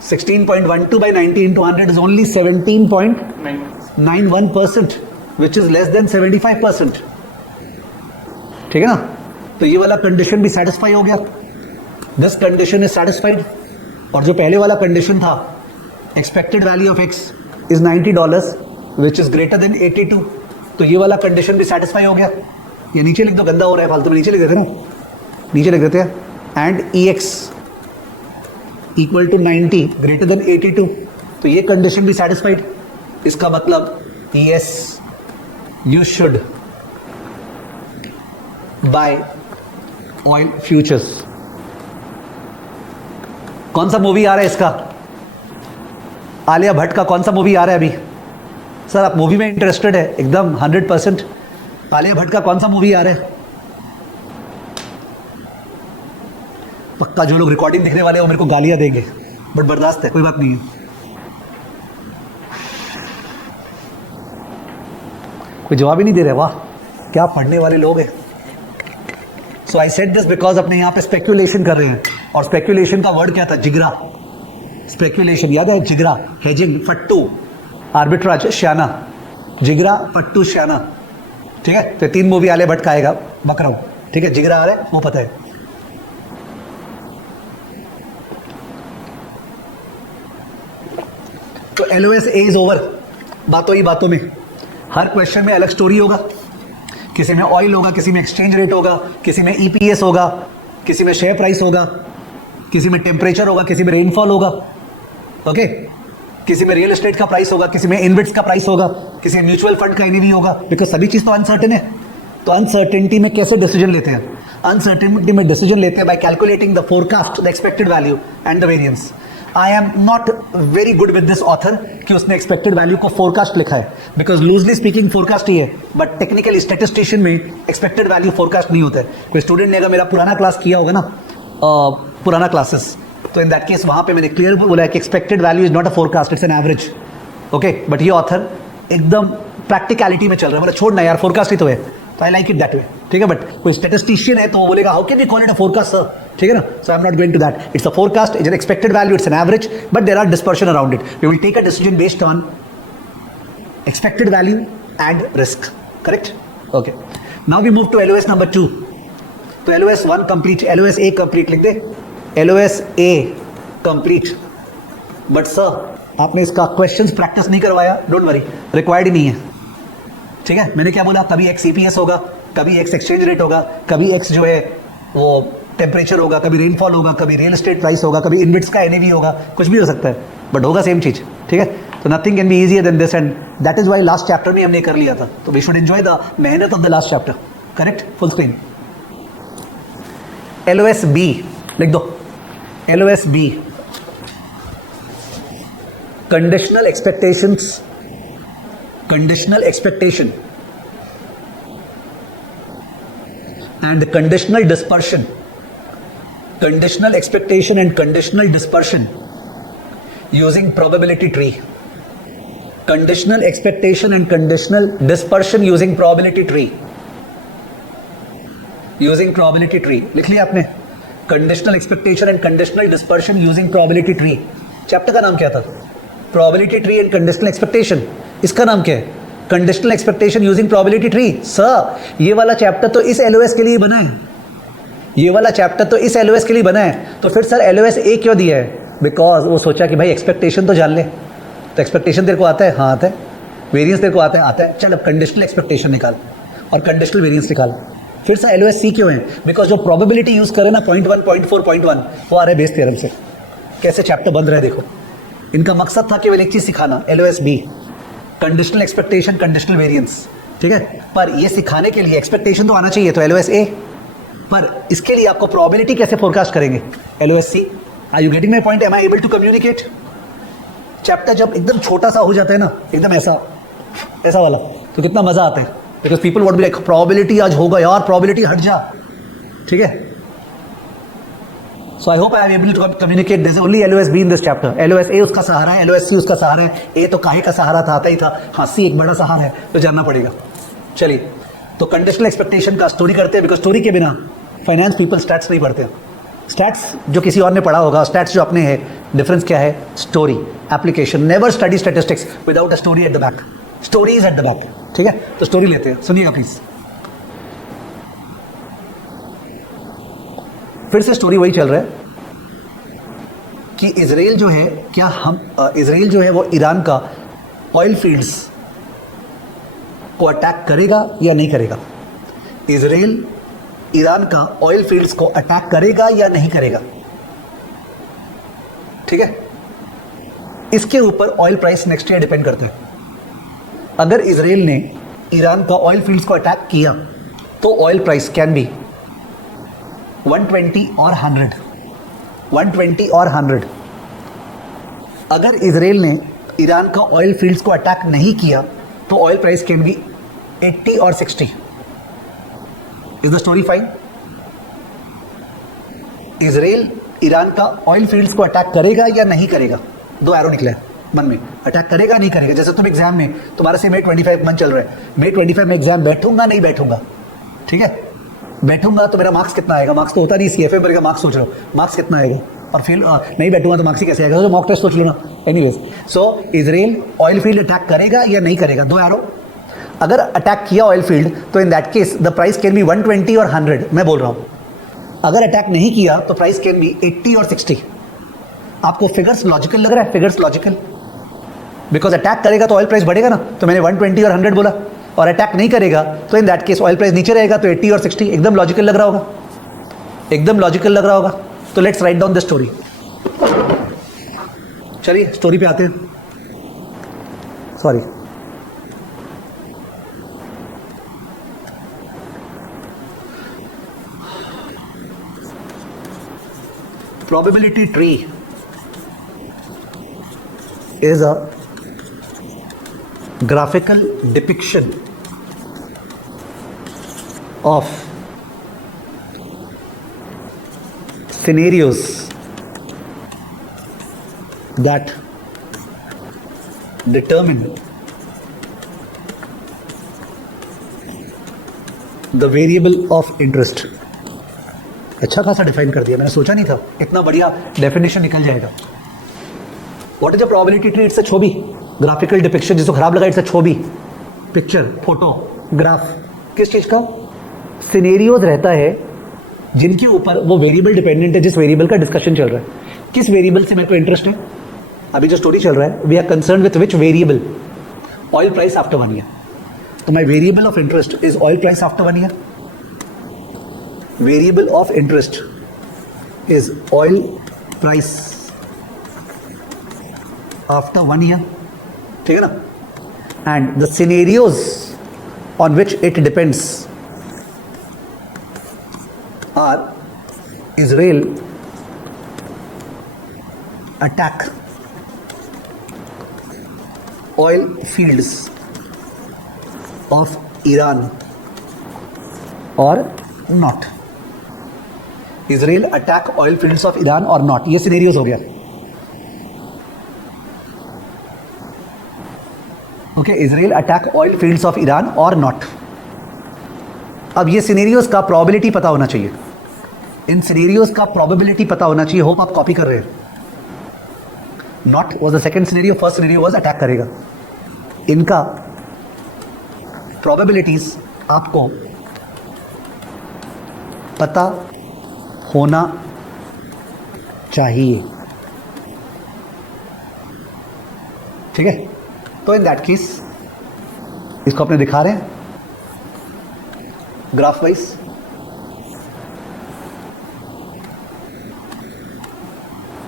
16.12 by 90 into 100 is only 17.91%, which is less than 75%. ठीक है ना? तो ये वाला कंडीशन भी सेटिस्फाई हो गया। This condition is satisfied. और जो पहले वाला कंडीशन था, expected value of x is $90, which is greater than 82, तो ये वाला कंडीशन भी सेटिस्फाई हो गया। ये नीचे लिख दो, गंदा हो रहा है फालतू में, नीचे लिख देते ना, नीचे लिख देते हैं। And EX equal to 90 greater than 82, तो ये कंडीशन भी सेटिस्फाइड। इसका मतलब yes, you should buy oil futures. कौन सा मूवी आ रहा है इसका? आलिया भट्ट का कौन सा मूवी आ रहा है अभी? सर आप मूवी में इंटरेस्टेड है? एकदम 100%। आलिया भट्ट का कौन सा मूवी आ रहा है? पक्का जो लोग रिकॉर्डिंग देखने वाले हो मेरे को गालियां देंगे, बट बर्दाश्त है, कोई बात नहीं है। कोई जवाब ही नहीं दे रहे, वाह क्या पढ़ने वाले लोग हैं। सो आई सेड दिस बिकॉज अपने यहाँ पे स्पेक्यूलेशन कर रहे हैं, और स्पेक्यूलेशन का वर्ड क्या था? जिगरा। स्पेक्यूलेशन याद है? जिगरा, हेजिंग, फट्टू, आर्बिट्राज, श्याना। जिगरा, फट्टू, श्याना। ठीक है, तो 3 मूवी आलिया भट्ट का आएगा, बकरा हूं। ठीक है, जिगरा आ रहा है वो पता है। तो LOS A इज ओवर। बातों ही बातों में हर क्वेश्चन में अलग स्टोरी होगा। किसी में ऑयल होगा, किसी में एक्सचेंज रेट होगा, किसी में EPS होगा, किसी में शेयर प्राइस होगा, किसी में टेम्परेचर होगा, किसी में रेनफॉल होगा, ओके, किसी में रियल एस्टेट का प्राइस होगा, किसी में इनविट्स का प्राइस होगा, किसी में म्यूचुअल फंड का NAV होगा, बिकॉज सभी चीज तो अनसर्टेन है। तो अनसर्टेनिटी में कैसे डिसीजन लेते हैं? अनसर्टेनिटी में डिसीजन लेते हैं bye calculating the forecast, the expected value and the variance. I am not very good with this author कि उसने एक्सपेक्टेड वैल्यू को फोरकास्ट लिखा है, बिकॉज लूजली स्पीकिंग फोरकास्ट ही है, बट टेक्निकली स्टैटिस्टिशियन में एक्सपेक्टेड वैल्यू फोरकास्ट नहीं होता है। कोई स्टूडेंट ने अगर मेरा पुराना क्लास किया होगा ना, पुराना क्लासेस, तो इन दैट केस वहां पे मैंने क्लियर बोला है कि expected value is not a forecast, it's an average. Okay, but ये ऑथर एकदम प्रैक्टिकलिटी में चल रहा है, मतलब छोड़ना यार, फोरकास्ट ही तो है, तो I like it that way. ठीक है, बट कोई स्टैटिस्टिशियन है तो वो बोलेगा how can we call it a forecast sir? ठीक है ना, so I am not going to that. It's a forecast, it's an expected value, it's an average, but there are dispersion around it. We will take a decision based on expected value and risk, correct? Okay, now we move to LOS number 2। तो LOS 1 complete, LOS A complete लिख दे, LOS A complete. But sir आपने इसका questions practice नहीं करवाया, don't worry, required ही नहीं है। ठीक है, मैंने क्या बोला? कभी X EPS होगा, कभी X एक्सचेंज रेट होगा, कभी X जो है वो टेम्परेचर होगा, कभी रेनफॉल होगा, कभी रियल एस्टेट प्राइस होगा, कभी इनविट्स का NAV होगा, कुछ भी हो सकता है, बट होगा सेम चीज। ठीक है, तो nothing can be easier than this, and that is why last chapter में हमने कर लिया था। तो वी शुड एंजॉय द मेहनत of the last chapter, correct? Full screen. LOS B लिख दो, LOS B, conditional expectations, conditional expectation and conditional dispersion, conditional expectation and conditional dispersion using probability tree, conditional expectation and conditional dispersion using probability tree, using probability tree लिख लिया आपने? Conditional expectation and conditional dispersion using probability tree. Chapter का नाम क्या था? Probability tree and conditional expectation. इसका नाम क्या है? Conditional expectation using probability tree. Sir ये वाला चैप्टर तो इस LOS के लिए बना है, ये वाला चैप्टर तो इस LOS के लिए बना है, तो फिर सर LOS A क्यों दिया है? बिकॉज वो सोचा कि भाई एक्सपेक्टेशन तो जान ले, तो एक्सपेक्टेशन तेरे को आता है? हाँ आता है। वेरियंस तेरे को आता है? आता है। चल अब कंडीशनल एक्सपेक्टेशन निकाल और कंडीशनल वेरियंस निकाल। फिर से LOS C क्यों है? बिकॉज जो प्रोबेबिलिटी यूज करे ना 0.1, 0.4, 0.1, वो आ रहा है बेस थ्योरम से। कैसे चैप्टर बन रहा है देखो। इनका मकसद था केवल एक चीज सिखाना, LOS B, conditional expectation, conditional variance. ठीक है, पर ये सिखाने के लिए एक्सपेक्टेशन तो आना चाहिए, तो LOS A, पर इसके लिए आपको प्रोबेबिलिटी कैसे फोरकास्ट करेंगे? LOS C। Are you getting my point? Am I able to communicate? Chapter जब एकदम छोटा सा हो जाता है ना, एकदम ऐसा ऐसा वाला, तो कितना मजा आता है, because people would be like probability आज होगा यार, प्रोबेबिलिटी हट जा, ठीक है. So I hope I am able to communicate. There's only LOSB in this chapter. LOSA उसका सहारा है, LOSC उसका सहारा है. A तो काहे का सहारा था, आता ही था. हाँ, C एक बड़ा सहारा है, तो जानना पड़ेगा. चलिए, तो कंडीशनल एक्सपेक्टेशन का स्टोरी करते हैं, बिकॉज स्टोरी के बिना फाइनेंस पीपल स्टैट्स नहीं पढ़ते. स्टैट्स जो किसी और ने पढ़ा होगा, स्टैट्स जो अपने है, डिफरेंस क्या है? Story, application. Never study statistics without a story at the back. Story is at the back, ठीक है. तो स्टोरी लेते हैं, सुनिएगा प्लीज. फिर से स्टोरी वही चल रहा है कि इजराइल जो है, क्या हम इजराइल जो है वो ईरान का ऑयल फील्ड्स को अटैक करेगा या नहीं करेगा. इजराइल ईरान का ऑयल फील्ड्स को अटैक करेगा या नहीं करेगा, ठीक है. इसके ऊपर oil price next year depend करता है. अगर इजराइल ने ईरान का ऑयल फील्ड्स को अटैक किया तो ऑयल प्राइस कैन बी 120 और 100, 120 और 100. अगर इजराइल ने ईरान का ऑयल फील्ड्स को अटैक नहीं किया तो ऑयल प्राइस कैन बी 80 और 60. Is the story fine? Israel Iran का ऑयल फील्ड्स को अटैक करेगा या नहीं करेगा? दो एरो निकले मन में, अटैक करेगा नहीं करेगा. जैसे तुम एग्जाम में, तुम्हारा से May 25 मंथ चल रहा है, May 25 में एग्जाम बैठूंगा नहीं बैठूंगा, ठीक है. बैठूंगा तो मेरा मार्क्स कितना आएगा? मार्क्स तो होता नहीं, CFA मेरे का मार्क्स सोच लो, मार्क्स कितना आएगा. और फिर नहीं बैठूंगा तो मार्क्स ही कैसे आएगा? तो मॉक टेस्ट सोच लो ना. एनीवेज, सो इजराइल ऑयल फील्ड अटैक करेगा या नहीं करेगा? दो एरो. अगर अटैक किया ऑयल फील्ड तो in that case the price can be 120 और 100. मैं बोल रहा हूं, अगर अटैक नहीं किया तो प्राइस कैन बी 80 और 60. आपको फिगर्स लॉजिकल लग रहा है? फिगर्स लॉजिकल, बिकॉज अटैक करेगा तो ऑयल प्राइस बढ़ेगा ना, तो मैंने 120 और 100 बोला. और अटैक नहीं करेगा तो in that case oil price नीचे रहेगा, तो 80 और 60. एकदम लॉजिकल लग रहा होगा, एकदम लॉजिकल लग रहा होगा. तो let's write down the story. चलिए स्टोरी पे आते हैं. Sorry, probability tree is a graphical depiction of scenarios that determine the variable of interest. अच्छा खासा डिफाइन कर दिया, मैंने सोचा नहीं था इतना बढ़िया डेफिनेशन निकल जाएगा. What is a probability tree? It's a Chhavi, graphical depiction. जिसको खराब लगा, it's a Chhavi, picture, photo, graph. किस चीज का? सिनेरियोज रहता है जिनके ऊपर वो वेरिएबल डिपेंडेंट है, जिस वेरिएबल का डिस्कशन चल रहा है. किस वेरिएबल से मेरे को इंटरेस्ट है? अभी जो स्टोरी चल रहा है, we are concern with which variable? Oil price after 1 year. तो my variable of interest is oil price after 1 year. Variable of interest is oil price after 1 year, ठीक है ना. And the scenarios on which it depends are Israel attack oil fields of Iran or not. Israel attack oil fields of Iran और not. ये scenarios हो गया. Okay, Israel attack oil fields of Iran और not. अब ये scenarios का probability पता होना चाहिए. इन सिनेरियोज का प्रोबेबिलिटी पता होना चाहिए. होप आप कॉपी कर रहे हैं. Not was the second scenario, first scenario was attack करेगा. इनका प्रोबेबिलिटीज आपको पता होना चाहिए, ठीक है. तो इन दैट केस इसको अपने दिखा रहे हैं graph wise.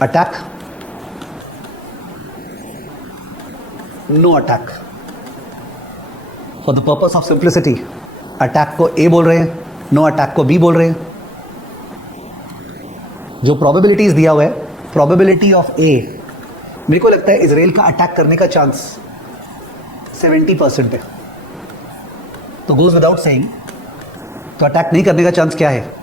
Attack, no attack. For the purpose of simplicity attack को ए बोल रहे हैं, नो अटैक को बी बोल रहे हैं. जो प्रोबेबिलिटीज दिया हुआ है प्रोबेबिलिटी ऑफ ए, मेरे को लगता है इजराइल का अटैक करने का चांस 70% है, तो गोज विदाउट सेइंग, तो अटैक नहीं करने का चांस क्या है,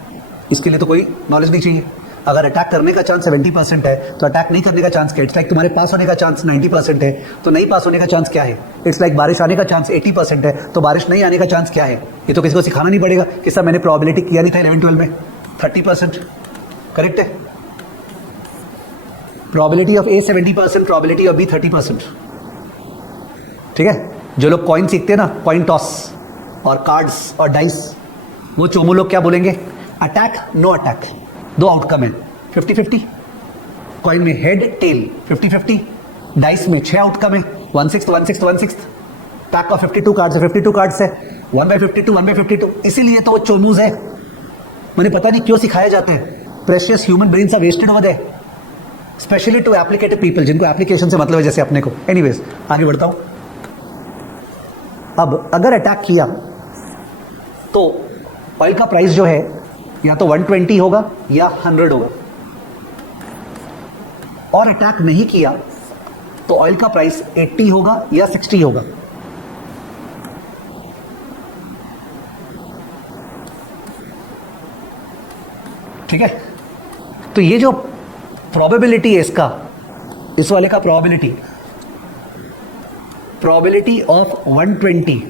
इसके लिए तो कोई नॉलेज नहीं चाहिए। अगर अटैक करने का चांस 70% है तो अटैक नहीं करने का चांस क्या है? इट्स लाइक तुम्हारे पास होने का चांस 90% है तो नहीं पास होने का चांस क्या है? इट्स लाइक बारिश आने का चांस 80% है तो बारिश नहीं आने का चांस क्या है? ये तो किसी को सिखाना नहीं पड़ेगा कि सर मैंने प्रोबेबिलिटी किया नहीं था 11-12 में, 30%, करेक्ट है। Probability of A 70%, probability of B 30%, ठीक है। जो लोग कॉइन सीखते हैं ना, कॉइन टॉस और कार्ड्स और डाइस, वो चोमू लोग क्या बोलेंगे? अटैक, नो अटैक, दो आउटकम है, 50-50। कॉइन में हेड टेल 50-50, डाइस में 6 आउटकम है, 1/6, 1/6, 1/6। पैक का 52 कार्ड्स है, 52 कार्ड्स है, 1/52, 1/52। इसीलिए तो वो चोमूज है। मैंने पता नहीं क्यों सिखाया जाते हैं। Precious human brains are wasted over there, specially to applicative people, जिनको एप्लीकेशन से मतलब है जैसे अपने को। एनीवेज आगे बढ़ता हूं। अब अगर अटैक किया तो ऑयल का प्राइस जो है या तो 120 होगा या 100 होगा, और अटैक नहीं किया तो ऑयल का प्राइस 80 होगा या 60 होगा। ठीक है, तो ये जो प्रोबेबिलिटी है इसका, इस वाले का probability of 120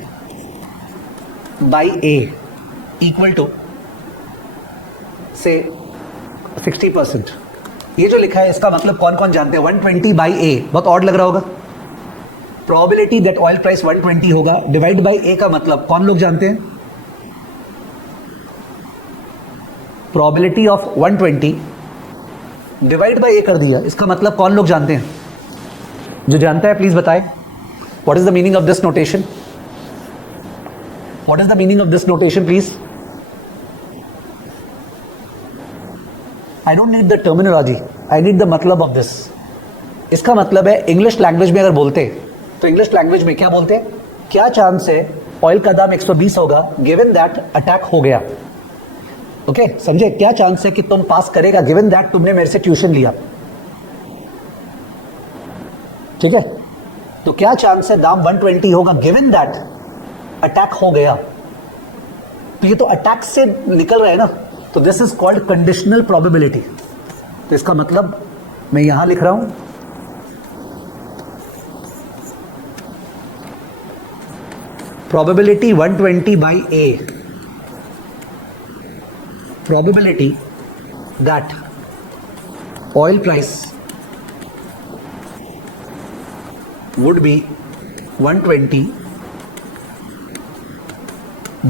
by A equal to से 60%। ये जो लिखा है इसका मतलब कौन कौन जानते हैं? 120 बाई ए, बहुत ऑड लग रहा होगा। प्रोबेबिलिटी दैट ऑयल प्राइस 120 होगा डिवाइड बाई ए का मतलब कौन लोग जानते हैं? प्रोबेबिलिटी ऑफ 120 डिवाइड बाई ए कर दिया, इसका मतलब कौन लोग जानते हैं? जो जानता है प्लीज बताए। What is the meaning of this notation? What is the meaning of this notation please? I don't need the terminology, I need the मतलब ऑफ दिस। इसका मतलब है इंग्लिश लैंग्वेज में अगर बोलते तो इंग्लिश लैंग्वेज में क्या बोलते? क्या चांस है ऑयल का दाम 120 होगा गिवन दैट अटैक हो गया। ओके समझे? क्या चांस है कि तुम पास करेगा गिवन दैट तुमने मेरे से ट्यूशन लिया। ठीक है, तो क्या चांस है दाम 120 होगा गिवन दैट अटैक हो गया। तो ये तो अटैक से निकल रहा है ना, तो this is called conditional probability. तो इसका मतलब मैं यहां लिख रहा हूं probability 120 by A, probability that oil price would be 120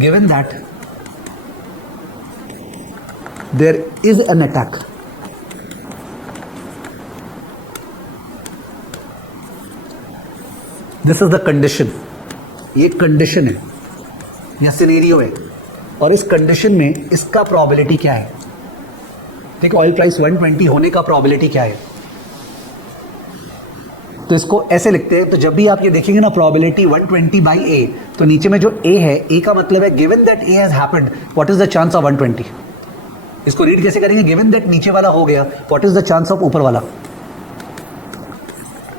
given that there is an attack. This is the condition. ये कंडीशन है या सिनेरियो है, और इस कंडीशन में इसका प्रोबेबिलिटी क्या है? देखो ऑयल प्राइस 120 होने का प्रोबेबिलिटी क्या है? तो इसको ऐसे लिखते हैं। तो जब भी आप ये देखेंगे ना प्रोबेबिलिटी 120 बाई ए, तो नीचे में जो ए है, ए का मतलब है given that A has happened, what is the chance of 120। इसको रीड कैसे करेंगे? गिवन दैट नीचे वाला हो गया, what is the chance of ऊपर वाला।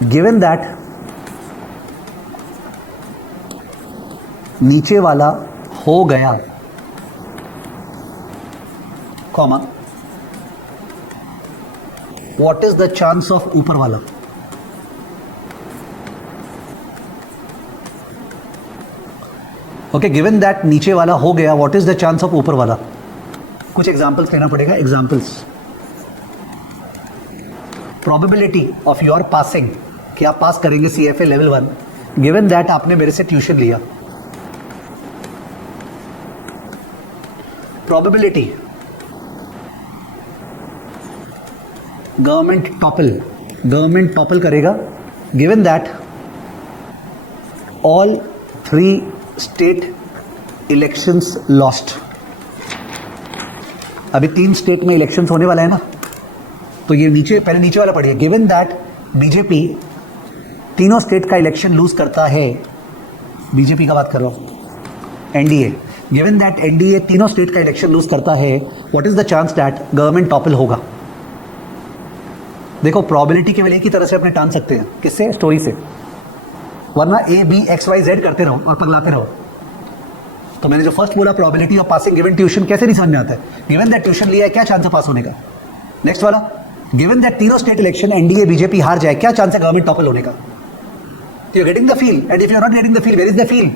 गिवन दैट नीचे वाला हो गया, comma what is the chance of ऊपर वाला। ओके, गिवन दैट नीचे वाला हो गया, what is the chance of ऊपर वाला। कुछ एग्जांपल्स लेना पड़ेगा। Examples, probability of your passing, कि आप पास करेंगे CFA लेवल 1 गिवन दैट आपने मेरे से ट्यूशन लिया। प्रोबेबिलिटी गवर्नमेंट टॉपल करेगा given that all 3 state elections lost. अभी 3 स्टेट में इलेक्शंस होने वाला है ना, तो ये नीचे, पहले नीचे वाला पढ़िए। गिवन दैट बीजेपी तीनों स्टेट का इलेक्शन लूज करता है, बीजेपी का बात कर रहा हूं, एनडीए। गिवन दैट एनडीए तीनों स्टेट का इलेक्शन लूज करता है, what is the chance that government topple होगा। देखो प्रोबेबिलिटी केवल एक ही तरह से अपने टान सकते हैं, किससे? स्टोरी से, वरना A B X Y Z करते रहो और पगलाते रहो। तो मैंने जो फर्स्ट बोला probability of passing given tuition, कैसे नहीं समझ में आता है? गिवन दैट ट्यूशन लिया है, क्या चांस है पास होने का? नेक्स्ट वाला, गिवन दैट तीनों स्टेट इलेक्शन एनडीए बीजेपी हार जाए, क्या चांस है गवर्नमेंट टॉपल होने का? You are getting the feel, and if you are not getting the feel, where is the feel,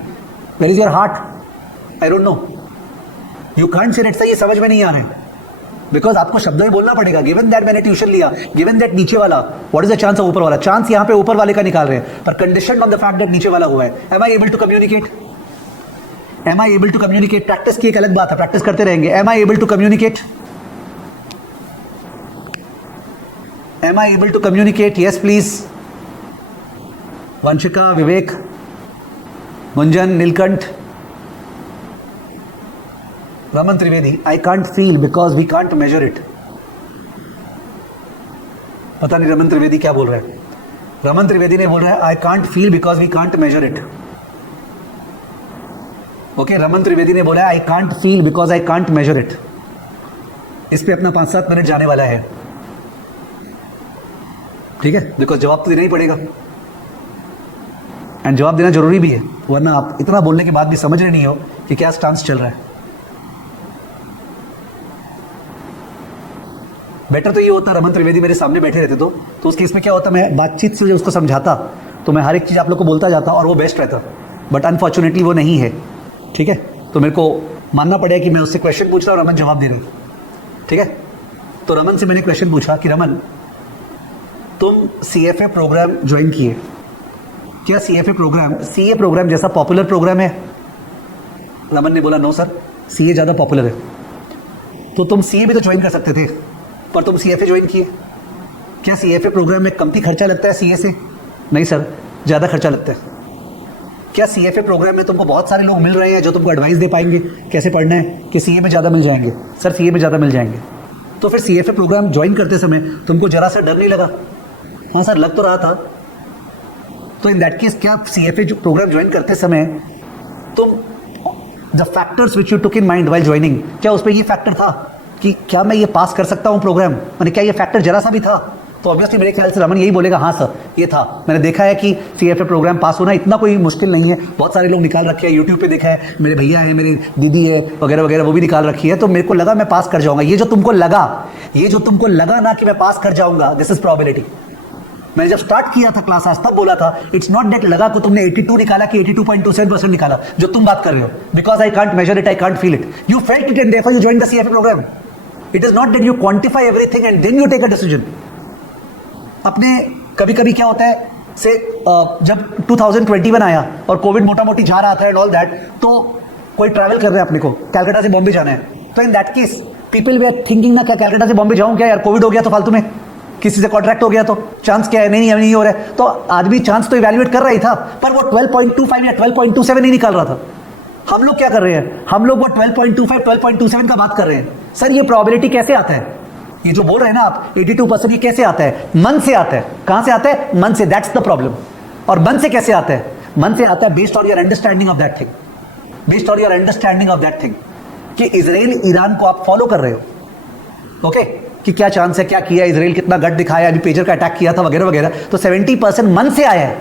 where is your heart? I don't know, you can't say it's, ये समझ में नहीं आ रहे, because आपको शब्दों में बोलना पड़ेगा। गिवन दैट मैंने ट्यूशन लिया, गिवन दैट नीचे वाला, what is the chance of ऊपर वाला? चांस यहाँ पे ऊपर वाले का निकाल रहे हैं, पर condition on the fact that नीचे वाला हुआ है। Am I able to communicate? Am I able to communicate? Practice की एक अलग बात है, प्रैक्टिस करते रहेंगे। Am I able to communicate? Am I able to communicate? Yes please. Vanshika, Vivek, Munjan, Neelkanth, Raman Trivedi, I can't feel because we can't measure it. पता नहीं रमन त्रिवेदी क्या बोल रहा है। रमन त्रिवेदी ने बोल रहा है I can't feel because we can't measure it. Okay, Raman Trivedi ने बोला I can't feel because I can't measure it. इस पे अपना 5-7 मिनट जाने वाला है, ठीक है, बिकॉज जवाब तो देना ही पड़ेगा, एंड जवाब देना जरूरी भी है, वरना आप इतना बोलने के बाद भी समझ रहे नहीं हो कि क्या स्टांस चल रहा है। बेटर तो ये होता रमन त्रिवेदी मेरे सामने बैठे रहते तो उसके इसमें क्या होता, मैं बातचीत से उसको समझाता, तो मैं हर एक चीज़ आप लोग को बोलता जाता और वो बेस्ट रहता, बट अनफॉर्चुनेटली वो नहीं है, ठीक है। तो मेरे को मानना पड़ेगा कि मैं उससे क्वेश्चन पूछ रहा हूँ, रमन जवाब दे रहे, ठीक है। तो रमन से मैंने क्वेश्चन पूछा कि रमन तुम CFA प्रोग्राम ज्वाइन किए, क्या CFA प्रोग्राम CA प्रोग्राम जैसा पॉपुलर प्रोग्राम है? रमन ने बोला नो सर, CA ज़्यादा पॉपुलर है। तो तुम CA भी तो ज्वाइन कर सकते थे, पर तुम CFA ज्वाइन किए। क्या CFA प्रोग्राम में कमती खर्चा लगता है CA से? नहीं सर, ज़्यादा खर्चा लगता है। क्या CFA प्रोग्राम में तुमको बहुत सारे लोग मिल रहे हैं जो तुमको एडवाइस दे पाएंगे कैसे पढ़ना है, कि CA में ज़्यादा मिल जाएंगे? सर CA में ज़्यादा मिल जाएंगे। तो फिर CFA प्रोग्राम ज्वाइन करते समय तुमको जरा सा डर नहीं लगा? हाँ सर, लग तो रहा था। तो इन दैट केस क्या CFA जो प्रोग्राम ज्वाइन करते समय तुम the factors which you took in mind while joining, क्या उस पर ये फैक्टर था कि क्या मैं ये पास कर सकता हूँ प्रोग्राम, मैंने क्या ये फैक्टर जरा सा भी था? तो ऑब्वियसली मेरे ख्याल से रमन यही बोलेगा हाँ सर ये था, मैंने देखा है कि CFA प्रोग्राम पास होना इतना कोई मुश्किल नहीं है, बहुत सारे लोग निकाल रखे हैं, यूट्यूब पे देखा है, मेरे भैया है, मेरी दीदी है वगैरह वगैरह, वो भी निकाल रखी है, तो मेरे को लगा मैं पास कर जाऊंगा। ये जो तुमको लगा ना कि मैं पास कर जाऊंगा, दिस इज प्रोबेबिलिटी। मैंने जब स्टार्ट किया था क्लास आज तब बोला था इट्स नॉट दैट लगा को तुमने 82 निकाला कि 82.27% निकाला, जो तुम बात कर रहे हो, because I can't measure it, I can't feel it, you felt it and therefore you joined the CFA प्रोग्राम। It is not that you quantify everything and then you take a decision. अपने कभी कभी क्या होता है से जब 2021 आया और कोविड मोटा मोटी जा रहा था एंड ऑल दैट, तो कोई ट्रैवल कर रहे हैं अपने को, कैलकाटा से बॉम्बे जाना है, तो इन दैट केस पीपल वे आर थिंकिंग ना क्या कैलकाटा से बॉम्बे जाऊं क्या यार, कोविड हो गया तो फालतू में, किसी से कॉन्ट्रैक्ट हो गया तो चांस क्या है, नहीं हो रहा है, तो आदमी चांस तो इवैल्यूएट कर रहा ही था, पर वो 12.25 या 12.27 नहीं निकाल रहा था। हम लोग क्या कर रहे हैं, हम लोग वो 12.25 12.27 का बात कर रहे हैं। सर ये प्रोबेबिलिटी कैसे आता है, ये जो बोल रहे हैं ना आप 82%, ये कैसे आता है? मन से आता है। कहां से आता है? मन से, दैट्स द प्रॉब्लम। और मन से कैसे आता है? मन से आता है based on your understanding of that thing, based on your understanding of that thing, कि इजराइल ईरान को आप फॉलो कर रहे हो, ओके, कि क्या चांस है, क्या किया इजराइल, कितना गट दिखाया, अभी पेजर का अटैक किया था वगैरह वगैरह, तो 70% मन से आया है।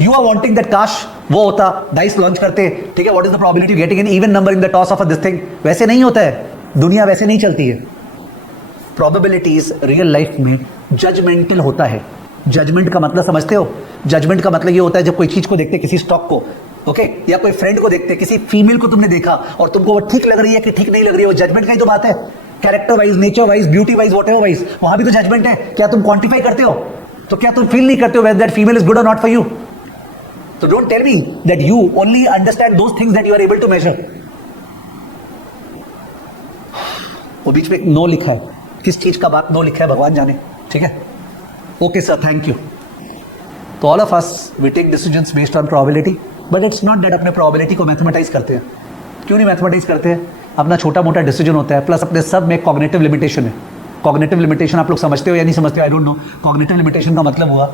यू आर वांटिंग दैट काश वो होता, डाइस लॉन्च करते, ठीक है, what is the probability getting an even number in the toss of this thing? वैसे नहीं होता है, दुनिया वैसे नहीं चलती है। प्रोबेबिलिटीज रियल लाइफ में जजमेंटल होता है। जजमेंट का मतलब समझते हो? जजमेंट का मतलब ये होता है जब कोई चीज को देखते, किसी स्टॉक को, ओके, या कोई फ्रेंड को देखते, किसी फीमेल को तुमने देखा और तुमको वो ठीक लग रही है कि ठीक नहीं लग रही है, वो जजमेंट का ही तो बात है। Character wise, nature wise, beauty wise, whatever wise, वहां भी तो जजमेंट है। क्या तुम क्वांटिफाई करते हो? तो क्या तुम फील नहीं करते हो दैट फीमेल इज गुड और नॉट फॉर यू? तो don't tell me that you only understand those things that you are able to measure. वो बीच में एक नो लिखा है, किस चीज का बात नो लिखा है भगवान जाने, ठीक है। Okay sir, thank you. तो all of us we take decisions based on probability, but it's not that अपने प्रोबेबिलिटी को मैथमेटाइज करते हैं। क्यों नहीं मैथमेटाइज करते हैं? अपना छोटा मोटा डिसीजन होता है, प्लस अपने सब में कॉग्निटिव लिमिटेशन है। कॉग्निटिव लिमिटेशन आप लोग समझते हो या नहीं समझते हो, आई डोंट नो। कॉग्निटिव लिमिटेशन का मतलब हुआ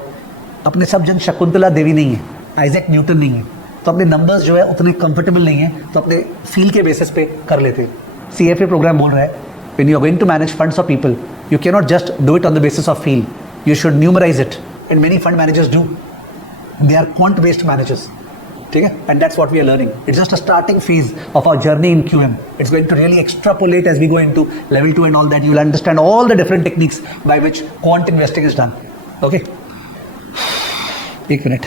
अपने सब जन शकुंतला देवी नहीं है, आइजैक न्यूटन नहीं है, तो अपने नंबर्स जो है उतने कंफर्टेबल नहीं है, तो अपने फील के बेसिस पे कर लेते हैं। CFA प्रोग्राम बोल रहा है when you are going to manage funds of people, you cannot just do it on the basis of feel. You should numerize it, and many fund managers do. They are quant based managers. Okay? And that's what we are learning. It's just a starting phase of our journey in QM. It's going to really extrapolate as we go into level 2 and all that. You'll understand all the different techniques by which quant investing is done. Okay? एक minute,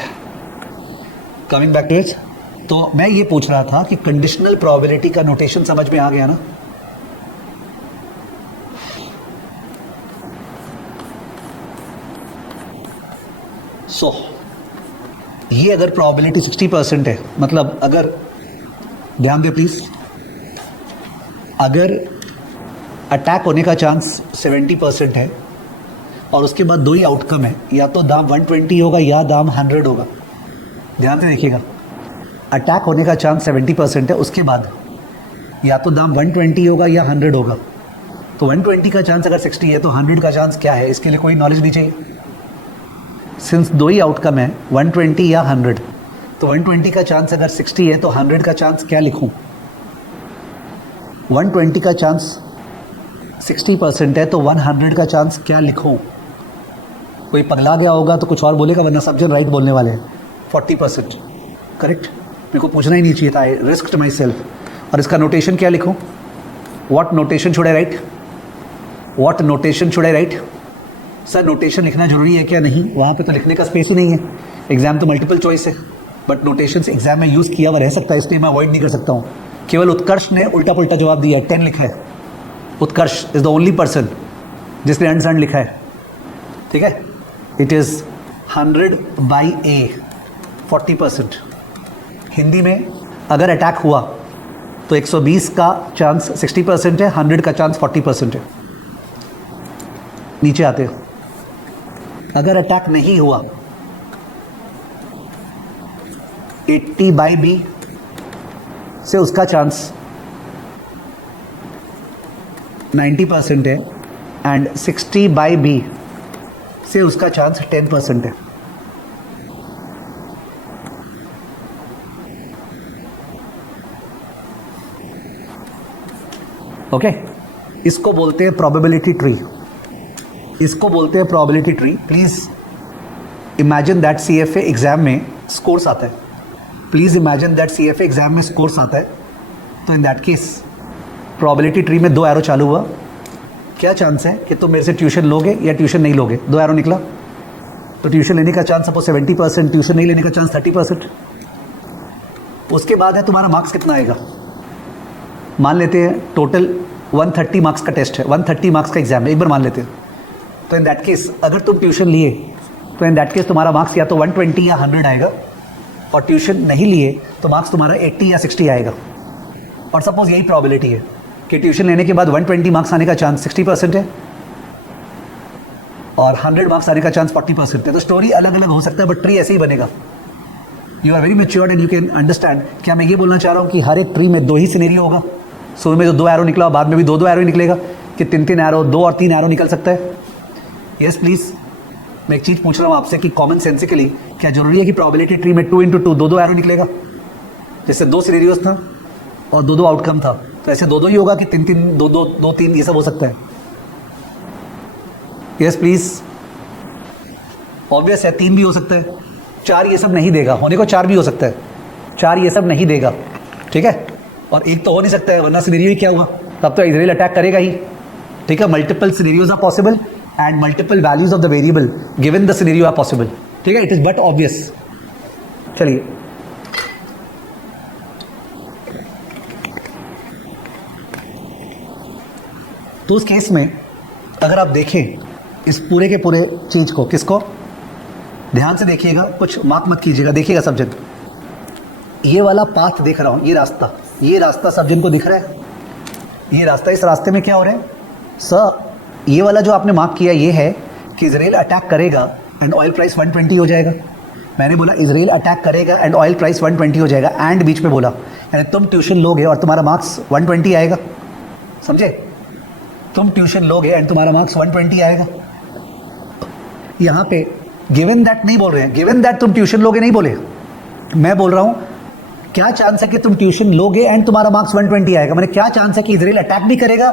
coming back to it. तो मैं ये पूछ रहा था कि conditional probability का notation समझ में आ गया ना? सो ये अगर प्रोबेबिलिटी 60% है, मतलब अगर, ध्यान दे प्लीज, अगर अटैक होने का चांस 70% है और उसके बाद दो ही आउटकम है, या तो दाम 120 होगा या दाम 100 होगा. ध्यान से देखिएगा, अटैक होने का चांस 70% है, उसके बाद या तो दाम 120 होगा या 100 होगा. तो 120 का चांस अगर 60 है तो 100 का चांस क्या है, इसके लिए कोई नॉलेज नहीं चाहिए. सिंस दो ही आउटकम है, 120 या 100, तो 120 का चांस अगर 60 है तो 100 का चांस क्या लिखूं? 120 का चांस 60% है तो 100 का चांस क्या लिखूं? कोई पगला गया होगा तो कुछ और बोलेगा, वरना सब जन राइट बोलने वाले हैं. 40%. करेक्ट. मेरे को पूछना ही नहीं चाहिए था. आई रिस्क्ड माई सेल्फ. और इसका नोटेशन क्या लिखूं? What notation should I right? What notation should I right? Sir notation लिखना जरूरी है क्या? नहीं, वहाँ पे तो लिखने का स्पेस ही नहीं है. एग्जाम तो मल्टीपल चॉइस है, बट नोटेशन एग्जाम में यूज़ किया हुआ रह सकता है, इसलिए मैं अवॉइड नहीं कर सकता हूँ. केवल उत्कर्ष ने उल्टा पुल्टा जवाब दिया है. 10 लिखा है. उत्कर्ष इज द ओनली पर्सन जिसने अनसर्न लिखा है. ठीक है. It is 100/A, 40%. हिंदी में अगर अटैक हुआ तो 120 का चांस 60% है, 100 का चांस 40% है. नीचे आते. अगर अटैक नहीं हुआ, 80/B से उसका चांस 90% है, एंड 60/B से उसका चांस 10% है. ओके. इसको बोलते हैं प्रोबेबिलिटी ट्री. इसको बोलते हैं probability tree. Please imagine that CFA exam में स्कोर्स आता है. Please imagine that CFA exam में स्कोर्स आता है. तो in that case probability tree में 2 एरो चालू हुआ. क्या चांस है कि तुम मेरे से ट्यूशन लोगे या ट्यूशन नहीं लोगे? 2 एरो निकला. तो ट्यूशन लेने का चांस सपोज 70%, ट्यूशन नहीं लेने का चांस 30%. उसके बाद है तुम्हारा मार्क्स कितना आएगा. मान लेते हैं टोटल 130 मार्क्स का टेस्ट है, 130 मार्क्स का एग्जाम है, एक बार मान लेते हैं. तो इन दैट केस अगर तुम ट्यूशन लिए तो इन दैट केस तुम्हारा मार्क्स या तो 120 या 100 आएगा, और ट्यूशन नहीं लिए तो मार्क्स तुम्हारा 80 या 60 आएगा. और सपोज यही प्रोबेबिलिटी है कि ट्यूशन लेने के बाद 120 मार्क्स आने का चांस 60% है और 100 मार्क्स आने का चांस 40% है. तो स्टोरी अलग अलग हो सकता है, बट ट्री ऐसे ही बनेगा. You are very matured and you can understand. क्या मैं ये बोलना चाह रहा हूँ कि हर एक ट्री में 2 ही सिनेरियो होगा? शुरू में जो 2 एरो निकला, बाद में भी 2 एरो ही निकलेगा, कि 3 एरो, 2 और 3 एरो निकल सकता है? Yes please. मैं एक चीज़ पूछ रहा हूँ आपसे कि कॉमन सेंसिकली क्या जरूरी है कि प्रोबेबिलिटी ट्री में 2 × 2 2 एरो निकलेगा? जैसे 2 सिनेरियोस था और 2 आउटकम था, तो ऐसे 2 ही होगा कि 3 2 3 ये सब हो सकता है? Yes please. ऑब्वियस है, 3 भी हो सकता है. 4 ये सब नहीं देगा. होने को 4 भी हो सकता है. 4 ये सब नहीं देगा. ठीक है. और 1 तो हो नहीं सकता है, वरना सिनेरियो ही क्या हुआ? तब तो इजराइल अटैक करेगा ही. ठीक है. Multiple scenarios are possible and multiple values of the variable given the scenario are possible. ठीक है. It is but obvious. चलिए, तो उस केस में अगर आप देखें इस पूरे के पूरे चीज को, किसको ध्यान से देखिएगा, कुछ मार्क मत कीजिएगा, देखिएगा सब जन. ये वाला पाथ देख रहा हूं, ये रास्ता सब जन को दिख रहा है. ये रास्ता, इस रास्ते में क्या हो रहा है सर? ये वाला जो आपने मार्क किया ये है कि इजराइल अटैक करेगा एंड ऑयल प्राइस 120 हो जाएगा. मैंने बोला इजराइल अटैक करेगा एंड ऑयल प्राइस 120 हो जाएगा, एंड बीच में बोला यानी तुम ट्यूशन लोगे और तुम्हारा मार्क्स 120 आएगा. समझे? तुम ट्यूशन लोगे एंड तुम्हारा मार्क्स 120 आएगा. यहाँ पे गिवन दैट नहीं बोल रहे हैं, गिवन दैट तुम ट्यूशन लोगे नहीं बोले. मैं बोल रहा हूँ क्या चांस है कि तुम ट्यूशन लोगे एंड तुम्हारा मार्क्स 120 आएगा. मैंने क्या चांस है कि इजराइल अटैक भी करेगा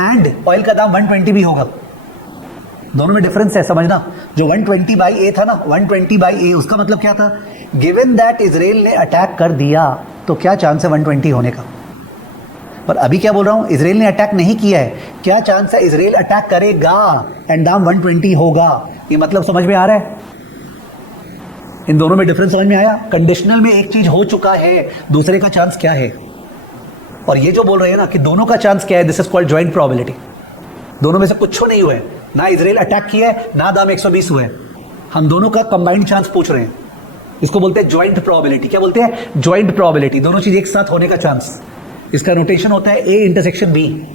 एंड ऑयल का दाम 120 भी होगा। दोनों में डिफरेंस है, समझना। जो 120 बाई ए था ना, 120 बाई ए, उसका मतलब क्या था? गिवन दैट इजराइल ने अटैक कर दिया तो क्या चांस है 120 होने का। पर अभी क्या बोल रहा हूं, इजराइल ने अटैक नहीं किया है, क्या चांस है इजराइल अटैक करेगा एंड दाम 120 होगा। ये मतलब समझ में आ रहा है? इन दोनों में डिफरेंस समझ में आया? कंडीशनल में एक चीज हो चुका है, दूसरे का चांस क्या है। और ये जो बोल रहे हैं ना कि दोनों का चांस क्या है, this is called joint probability. दोनों में से कुछ नहीं हुआ है, ना इजराइल अटैक किया है, ना दाम 120 हुआ है। हम दोनों का कंबाइंड चांस पूछ रहे हैं, इसको बोलते हैं ज्वाइंट प्रोबेबिलिटी। क्या बोलते हैं? ज्वाइंट प्रोबेबिलिटी, दोनों चीज एक साथ होने का चांस। इसका नोटेशन होता है A intersection B,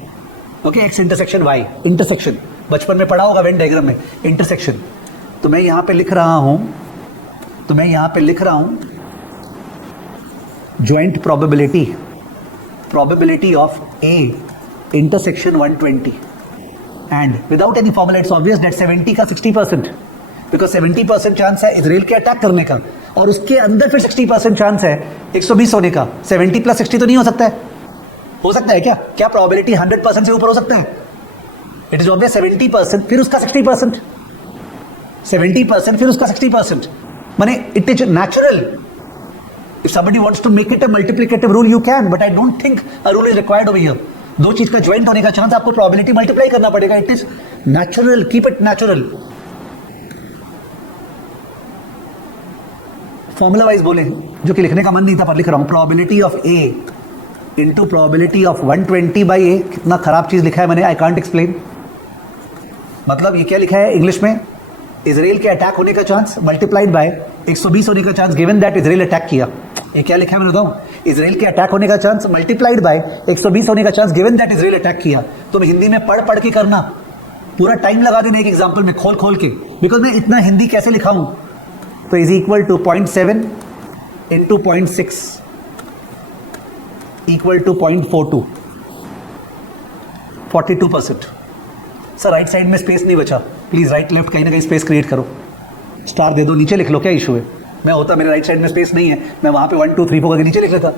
okay, X intersection Y. Intersection बचपन में पढ़ा होगा वेन डायग्राम में, इंटरसेक्शन। तो मैं यहां पे लिख रहा हूं joint probability, probability of A intersection 120 and without any formula it's obvious that 70 का 60%, बिकॉज 70% चांस है इजराइल के अटैक करने का, और उसके अंदर फिर 60% चांस है 120 होने का। 70 प्लस 60 तो नहीं हो सकता है? हो सकता है क्या? क्या प्रोबेबिलिटी 100% से ऊपर हो सकता है? इट इज ऑब्वियस 70% फिर उसका 60%, 70% फिर उसका 60%, माने it is natural. If somebody wants to make it a multiplicative rule, you can, but I don't think a rule is required over here. दो चीज का ज्वाइंट होने का चांस आपको प्रोबेबिलिटी मल्टीप्लाई करना पड़ेगा। It is natural, keep it natural. Formula wise बोले, जो कि लिखने का मन नहीं था पर लिख रहा हूं, probability of A into probability of 120 by A. कितना खराब चीज लिखा है मैंने, आई कांट एक्सप्लेन। मतलब ये क्या लिखा है इंग्लिश में? इजराइल के अटैक होने का चांस मल्टीप्लाइड बाय 120 होने का chance given that Israel attack किया। ये क्या लिखा है मैंने बताऊं? इजराइल के अटैक होने का चांस मल्टीप्लाइड बाय 120 होने का chance given that Israel attack किया। तो मैं हिंदी में पढ़ पढ़ के करना, पूरा टाइम लगा देना एक एग्जांपल में खोल खोल के, बिकॉज मैं इतना हिंदी कैसे लिखा हूं। तो is equal to 0.7 into 0.6 equal to 0.42, 42%। Sir right side में स्पेस नहीं बचा, प्लीज राइट लेफ्ट कहीं ना कहीं स्पेस क्रिएट करो, स्टार दे दो, नीचे लिख लो, क्या इशू है? मैं होता मेरे राइट साइड में स्पेस नहीं है, मैं वहां पे 1 2 3 4 के नीचे लिख लेता,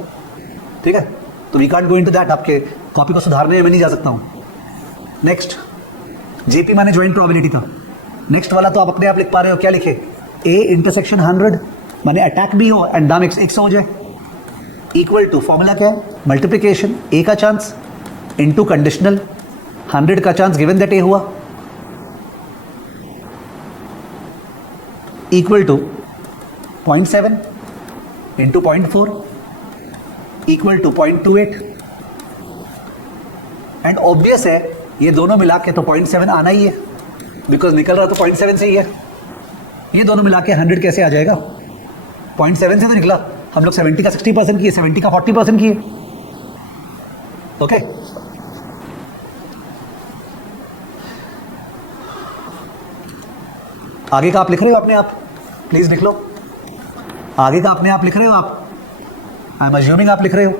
ठीक है? तो we can't go into that. आपके कॉपी को सुधारने में मैं नहीं जा सकता हूं। नेक्स्ट, जेपी माने ज्वाइंट प्रोबेबिलिटी था। नेक्स्ट वाला तो आप अपने आप लिख पा रहे हो, क्या लिखे? ए इंटरसेक्शन 100 माने अटैक भी हो एंड दाम 100 हो जाए, इक्वल टू फॉर्मूला क्या है? मल्टीप्लीकेशन ए का चांस इंटू कंडीशनल 100 का चांस गिवन दैट ए हुआ, equal to 0.7 into 0.4 equal to 0.28। And obvious है ये दोनों मिला के तो 0.7 आना ही है, बिकॉज निकल रहा तो 0.7 से ही है। ये दोनों मिला के 100 कैसे आ जाएगा? 0.7 से तो निकला। हम लोग 70 का 60% किए, 70 का 40% किए, ओके? आगे का आप लिख रहे हो अपने आप, प्लीज लिख लो। आगे का अपने आप लिख रहे हो आप, आई एम अज्यूमिंग आप लिख रहे हो।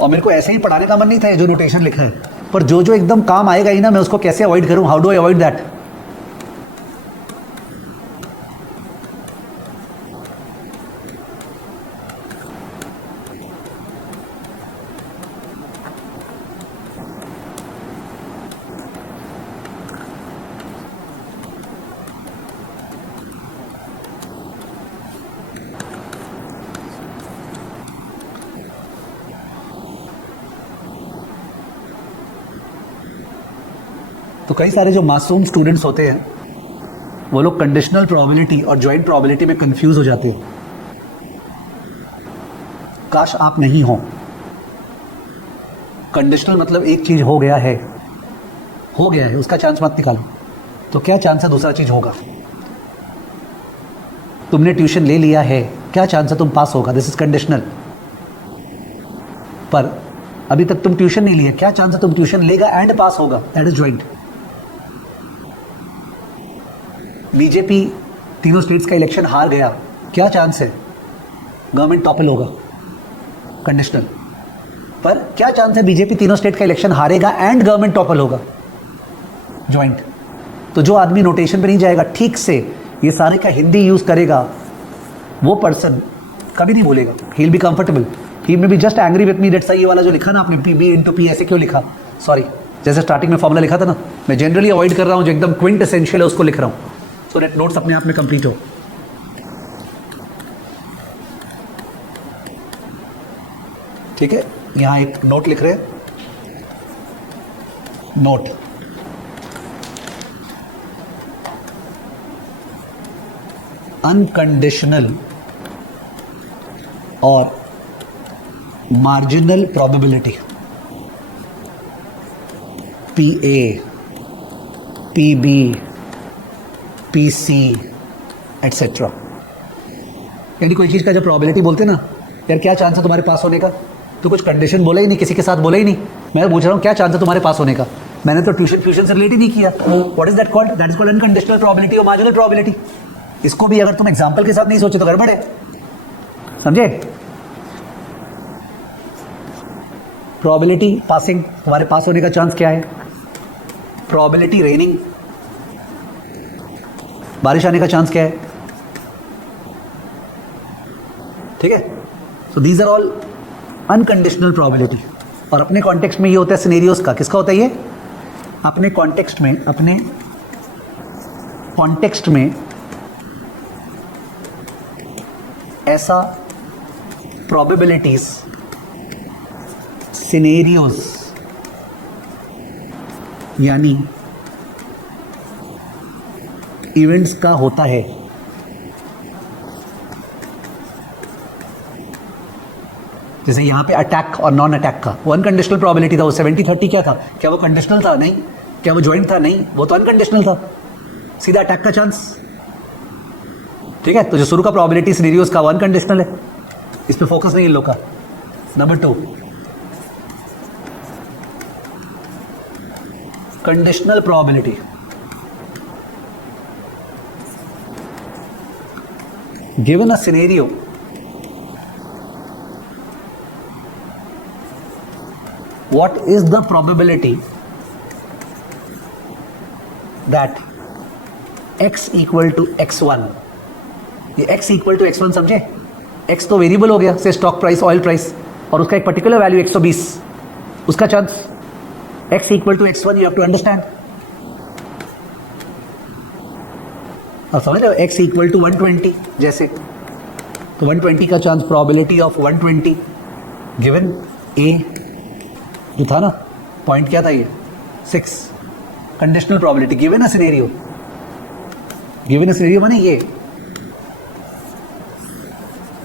और मेरे को ऐसे ही पढ़ाने का मन नहीं था जो नोटेशन लिखा है, पर जो जो एकदम काम आएगा ही ना, मैं उसको कैसे अवॉइड करूं? How do I avoid that? तो कई सारे जो मासूम स्टूडेंट्स होते हैं वो लोग कंडीशनल प्रोबेबिलिटी और ज्वाइंट प्रोबेबिलिटी में कंफ्यूज हो जाते हैं। काश आप नहीं हो। कंडीशनल मतलब एक चीज हो गया है, उसका चांस मत निकालो। तो क्या चांस है दूसरा चीज होगा? तुमने ट्यूशन ले लिया है, क्या चांस है तुम पास होगा? This is conditional. पर अभी तक तुम ट्यूशन नहीं लिया, क्या चांस है तुम ट्यूशन लेगा एंड पास होगा? That is joint. बीजेपी तीनों स्टेट्स का इलेक्शन हार गया, क्या चांस है गवर्नमेंट टॉपल होगा? कंडीशनल। पर क्या चांस है बीजेपी तीनों स्टेट का इलेक्शन हारेगा एंड गवर्नमेंट टॉपल होगा? ज्वाइंट। तो जो आदमी नोटेशन पे नहीं जाएगा, ठीक से ये सारे का हिंदी यूज करेगा, वो पर्सन कभी नहीं बोलेगा, he will be comfortable, he may be just angry with me, that's ये वाला जो लिखा ना आपने पी इंटू पी, ऐसे क्यों लिखा? सॉरी, जैसे स्टार्टिंग में फॉर्मूला लिखा था ना, मैं जनरली अवॉइड कर रहा हूँ, जो एकदम क्विंट एसेंशियल है उसको लिख रहा हूँ, सो दैट नोट्स अपने आप में कंप्लीट हो। ठीक है, यहां एक नोट लिख रहे हैं, नोट अनकंडीशनल और marginal probability, PA, PB, PC etcetera. यानी कोई चीज का जब प्रोबेबिलिटी बोलते ना, यार क्या चांस है तुम्हारे पास होने का, तो कुछ कंडीशन बोला ही नहीं, किसी के साथ बोला ही नहीं, मैं पूछ रहा हूँ क्या चांस है तुम्हारे पास होने का, मैंने तो ट्यूशन फ्यूशन से रिलेट ही नहीं किया। What is that called? That is called unconditional probability और मार्जिनल प्रोबेबिलिटी। इसको भी अगर तुम एग्जांपल के साथ नहीं सोचे तो गड़बड़ है, समझे? प्रोबेबिलिटी पासिंग, तुम्हारे पास होने का चांस क्या है? प्रोबेबिलिटी रेनिंग, बारिश आने का चांस क्या है? ठीक है, so these are all unconditional probability. और अपने कॉन्टेक्स्ट में ये होता है सिनेरियोस का, किसका होता है ये? अपने कॉन्टेक्स्ट में, अपने कॉन्टेक्स्ट में ऐसा प्रोबेबिलिटीज, सिनेरियोस, यानी इवेंट्स का होता है। जैसे यहां पे अटैक और नॉन अटैक का, वो अनकंडीशनल प्रोबेबिलिटी था, वो 70-30 क्या था? क्या वो कंडीशनल था? नहीं। क्या वो ज्वाइंट था? नहीं, वो तो अनकंडीशनल था, सीधा अटैक का चांस। ठीक है, तो जो शुरू का प्रोबेबिलिटी सिनेरियोस का वो अनकंडीशनल है, इस पे फोकस नहीं इन लोग का। Number 2, conditional probability. Given a scenario, what is the probability that x equal to x1? ये x equal to x1 समझे? x तो वेरिएबल हो गया, से स्टॉक प्राइस, ऑयल प्राइस, और उसका एक पर्टिकुलर वैल्यू 120, उसका chance x equal to x1 you have to understand। अब समझ रहे हो, x equal to 120 जैसे, तो 120 का chance, probability of 120 given a जो था ना, पॉइंट क्या था ये? 6। Conditional probability given a scenario, given a scenario माने ये,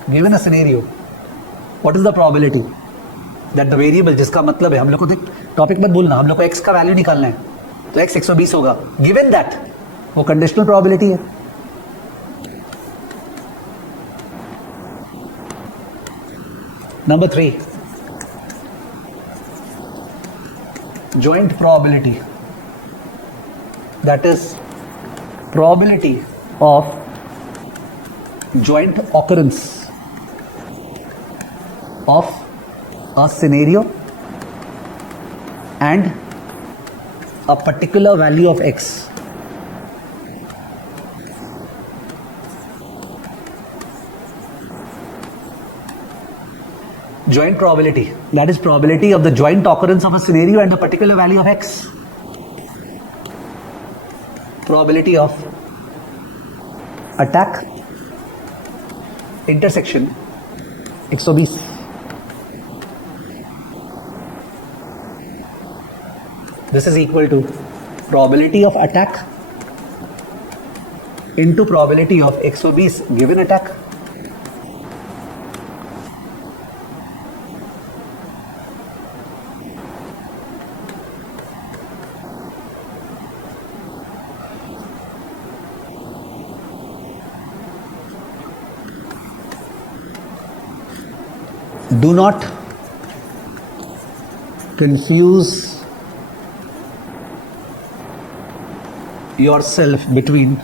given a scenario what is the probability that the variable, जिसका मतलब है हम लोग को, देख टॉपिक मत बोलना, हम लोग को x का वैल्यू निकालना है, तो x 120 होगा, गिवन दैट, वो कंडीशनल प्रोबेबिलिटी है। Number 3, joint probability, that is probability of joint occurrence of a scenario and a particular value of x. Joint probability, that is probability of the joint occurrence of a scenario and a particular value of x. Probability of attack intersection 120, this is equal to probability of attack into probability of 120 given attack. Do not confuse yourself between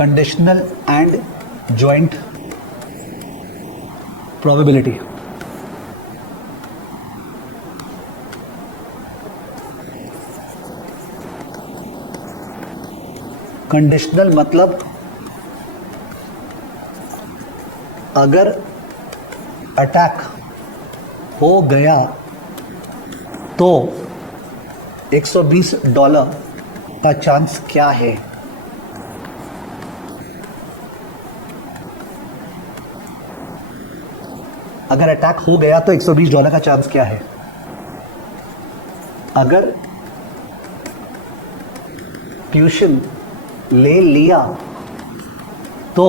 conditional and joint probability. Conditional मतलब अगर attack हो गया तो $120 का chance क्या है? अगर attack हो गया तो $120 का चांस क्या है? अगर ट्यूशन ले लिया तो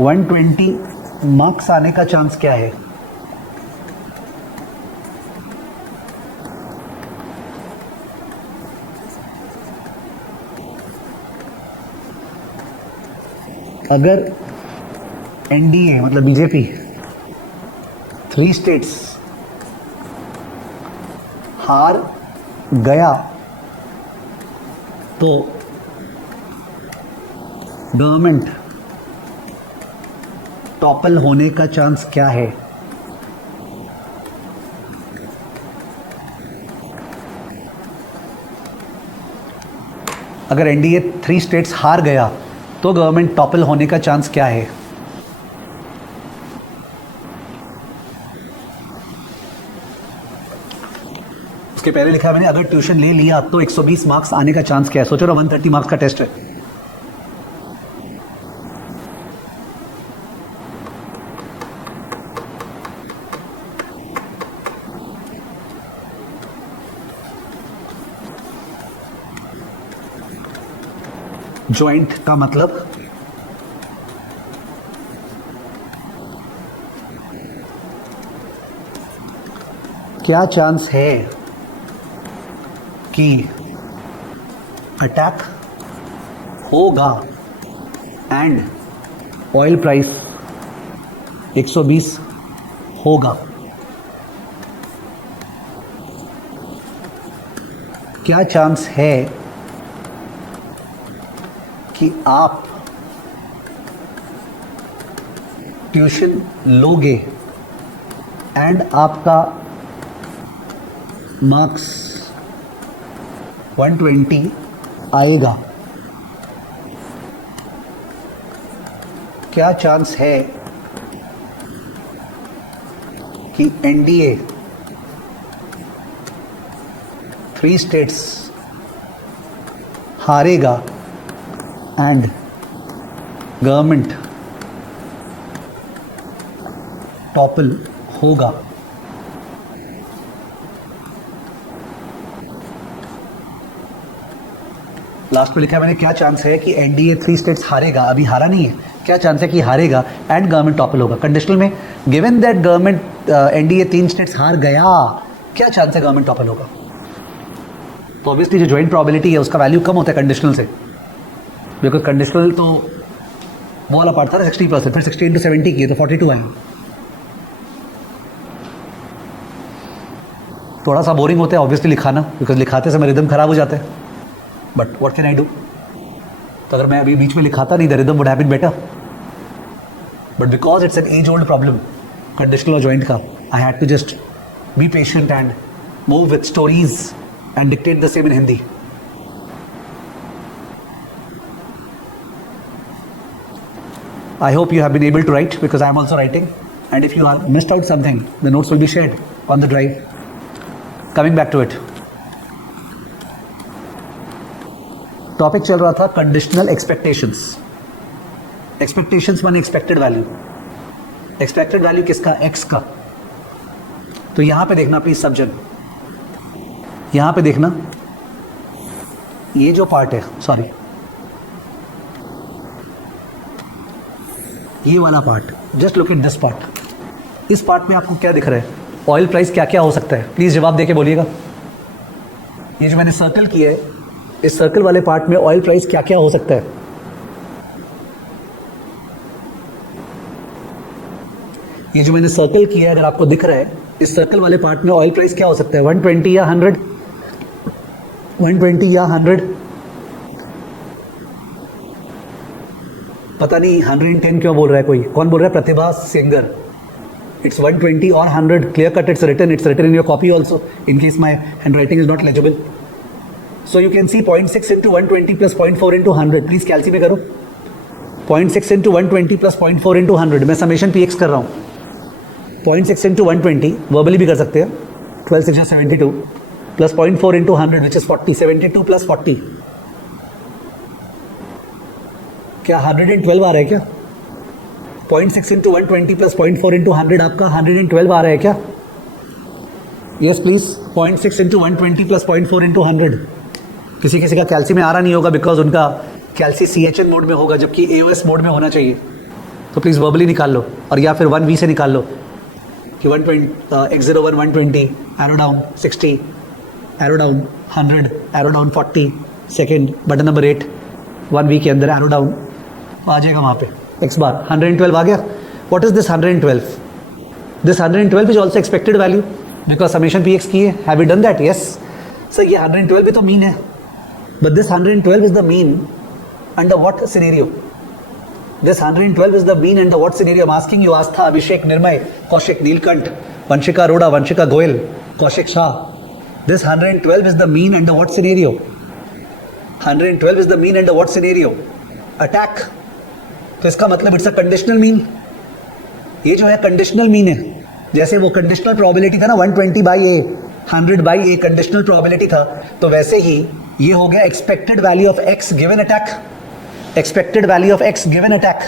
120 मार्क्स आने का चांस क्या है? अगर एनडीए मतलब बीजेपी 3 स्टेट्स हार गया तो गवर्नमेंट टॉपल होने का चांस क्या है? अगर एनडीए 3 स्टेट्स हार गया तो गवर्नमेंट टॉपल होने का चांस क्या है? उसके पहले लिखा है मैंने अगर ट्यूशन ले लिया तो 120 मार्क्स आने का चांस क्या है? सोचो ना 130 मार्क्स का टेस्ट है। ज्वाइंट का मतलब क्या चांस है कि अटैक होगा एंड ऑयल प्राइस 120 होगा? क्या चांस है कि आप ट्यूशन लोगे एंड आपका मार्क्स 120 आएगा? क्या चांस है कि एनडीए 3 स्टेट्स हारेगा एंड गवर्नमेंट टॉपल होगा? लास्ट में लिखा है मैंने क्या चांस है कि एनडीए 3 स्टेट्स हारेगा, अभी हारा नहीं है, क्या चांस है कि हारेगा एंड गवर्नमेंट टॉपल होगा? कंडीशनल में given that government NDA 3 states हार गया, क्या चांस है गवर्नमेंट टॉपल होगा? तो ऑब्वियसली जो ज्वाइंट प्रोबेबिलिटी है उसका वैल्यू कम होता है कंडीशनल से, बिकॉज कंडीशनल तो वो वाला पार्ट था ना 60%, फिर 60 into 70 किए तो 42 आए। थोड़ा सा बोरिंग होता है ऑब्वियसली लिखाना, बिकॉज लिखाते समय रिदम खराब हो जाता है, but what can I do? तो अगर मैं अभी बीच में लिखाता नहीं the rhythm would have been better, but because it's an age old problem conditional और ज्वाइंट का, I had to just be patient and move with stories and dictate the same in Hindi. I hope you have been able to write because I am also writing, and if you are missed out something, the notes will be shared on the drive. Coming back to it, topic चल रहा था conditional expectations. Expectations माने expected value. Expected value किसका? X का। तो यहां पे देखना प्लीज सब जन, यहां पे देखना, ये जो पार्ट है, सॉरी ये वाला part, just look at this part. इस पार्ट में आपको क्या दिख रहा है? ऑयल प्राइस क्या क्या हो सकता है? प्लीज जवाब देके बोलिएगा। ये जो मैंने सर्कल किया है, इस सर्कल वाले पार्ट में ऑयल प्राइस क्या क्या हो सकता है? ये जो मैंने सर्कल किया है, अगर आपको दिख रहा है, इस सर्कल वाले पार्ट में ऑयल प्राइस क्या हो सकता है? 120 या 100? 120 या 100? पता नहीं 110 क्यों बोल रहा है कोई, कौन बोल रहा है? प्रतिभा singer. It's 120 or 100, clear cut it's written in your copy also, in case my handwriting is not legible. So you can see 0.6 into 120 plus 0.4 into 100. Please कैलसी में करो. 0.6 into 120 plus 0.4 into 100. मैं समेशन px कर रहा हूँ. 0.6 into 120 verbally भी कर सकते हैं. 12 6 72 plus 0.4 into 100 which is 40. 72 plus 40. क्या 112 आ रहा है क्या? 0.6 into 120 plus 0.4 into 100 आपका 112 आ रहा है क्या? Yes please. 0.6 into 120 plus 0.4 into 100. किसी किसी का कैल्सी में आ रहा नहीं होगा बिकॉज उनका कैल्सी CHN मोड में होगा जबकि AOS मोड में होना चाहिए. तो प्लीज़ वर्बली निकाल लो और या फिर 1V से निकाल लो कि 120 x01 120 arrow down 60 arrow down 100 arrow down 40 second button number 8 1V के अंदर एरो डाउन आ जाएगा वहाँ पे x बार 112 आ गया. What is this 112? This 112 is also expected value because summation px की है. Have you done that? Yes sir. ये 112 भी तो मीन है but this 112 is the mean under what scenario? This 112 is the mean and the what scenario? I'm asking you, Astha, Abhishek, Nirmay, Kaushik, Neelkant, Vanshika Arora, Vanshika Goyal, Kaushik Shah. This 112 is the mean and the what scenario? 112 is the mean and the what scenario? Attack. तो इसका मतलब it's a conditional mean. ये जो है conditional mean है. जैसे वो conditional probability था ना 120 by A 100 by A conditional probability था, तो वैसे ही ये हो गया expected value of X given attack. Expected value of X given attack.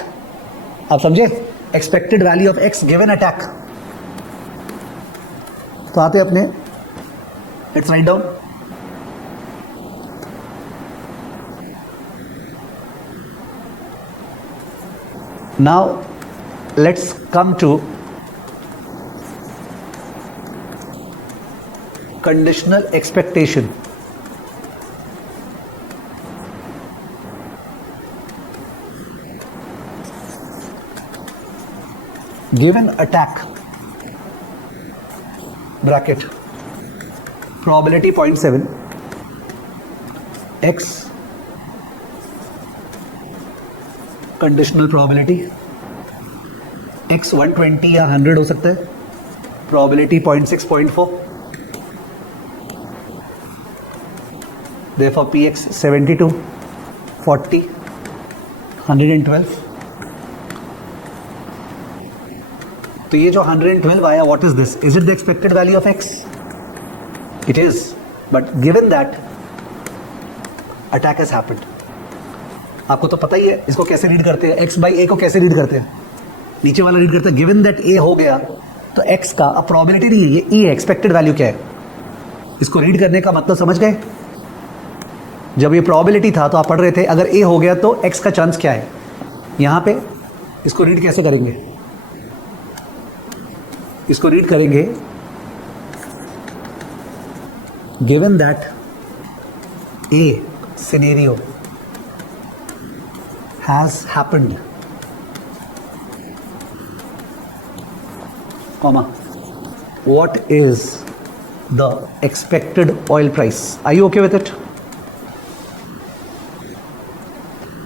आप समझे? Expected value of X given attack. तो आते अपने let's write down. Now let's come to conditional expectation. Given attack bracket probability 0.7 x conditional probability x 120 या 100 हो सकता है. probability 0.6 0.4 therefore px 72 40 112. तो ये जो 112 आया, what is this? Is it the expected value of x? It is, but given that attack has happened. आपको तो पता ही है इसको कैसे रीड करते हैं. x बाई ए को कैसे रीड करते हैं? नीचे वाला रीड करते हैं. गिवन दैट ए हो गया तो x का अब प्रोबेबिलिटी नहीं है, ये ई है. एक्सपेक्टेड वैल्यू क्या है? इसको रीड करने का मतलब समझ गए? जब ये प्रोबेबिलिटी था तो आप पढ़ रहे थे अगर ए हो गया तो x का चांस क्या है. यहां पे इसको रीड कैसे करेंगे? इसको रीड करेंगे given that A scenario has happened comma what is the expected oil price. Are you okay with it?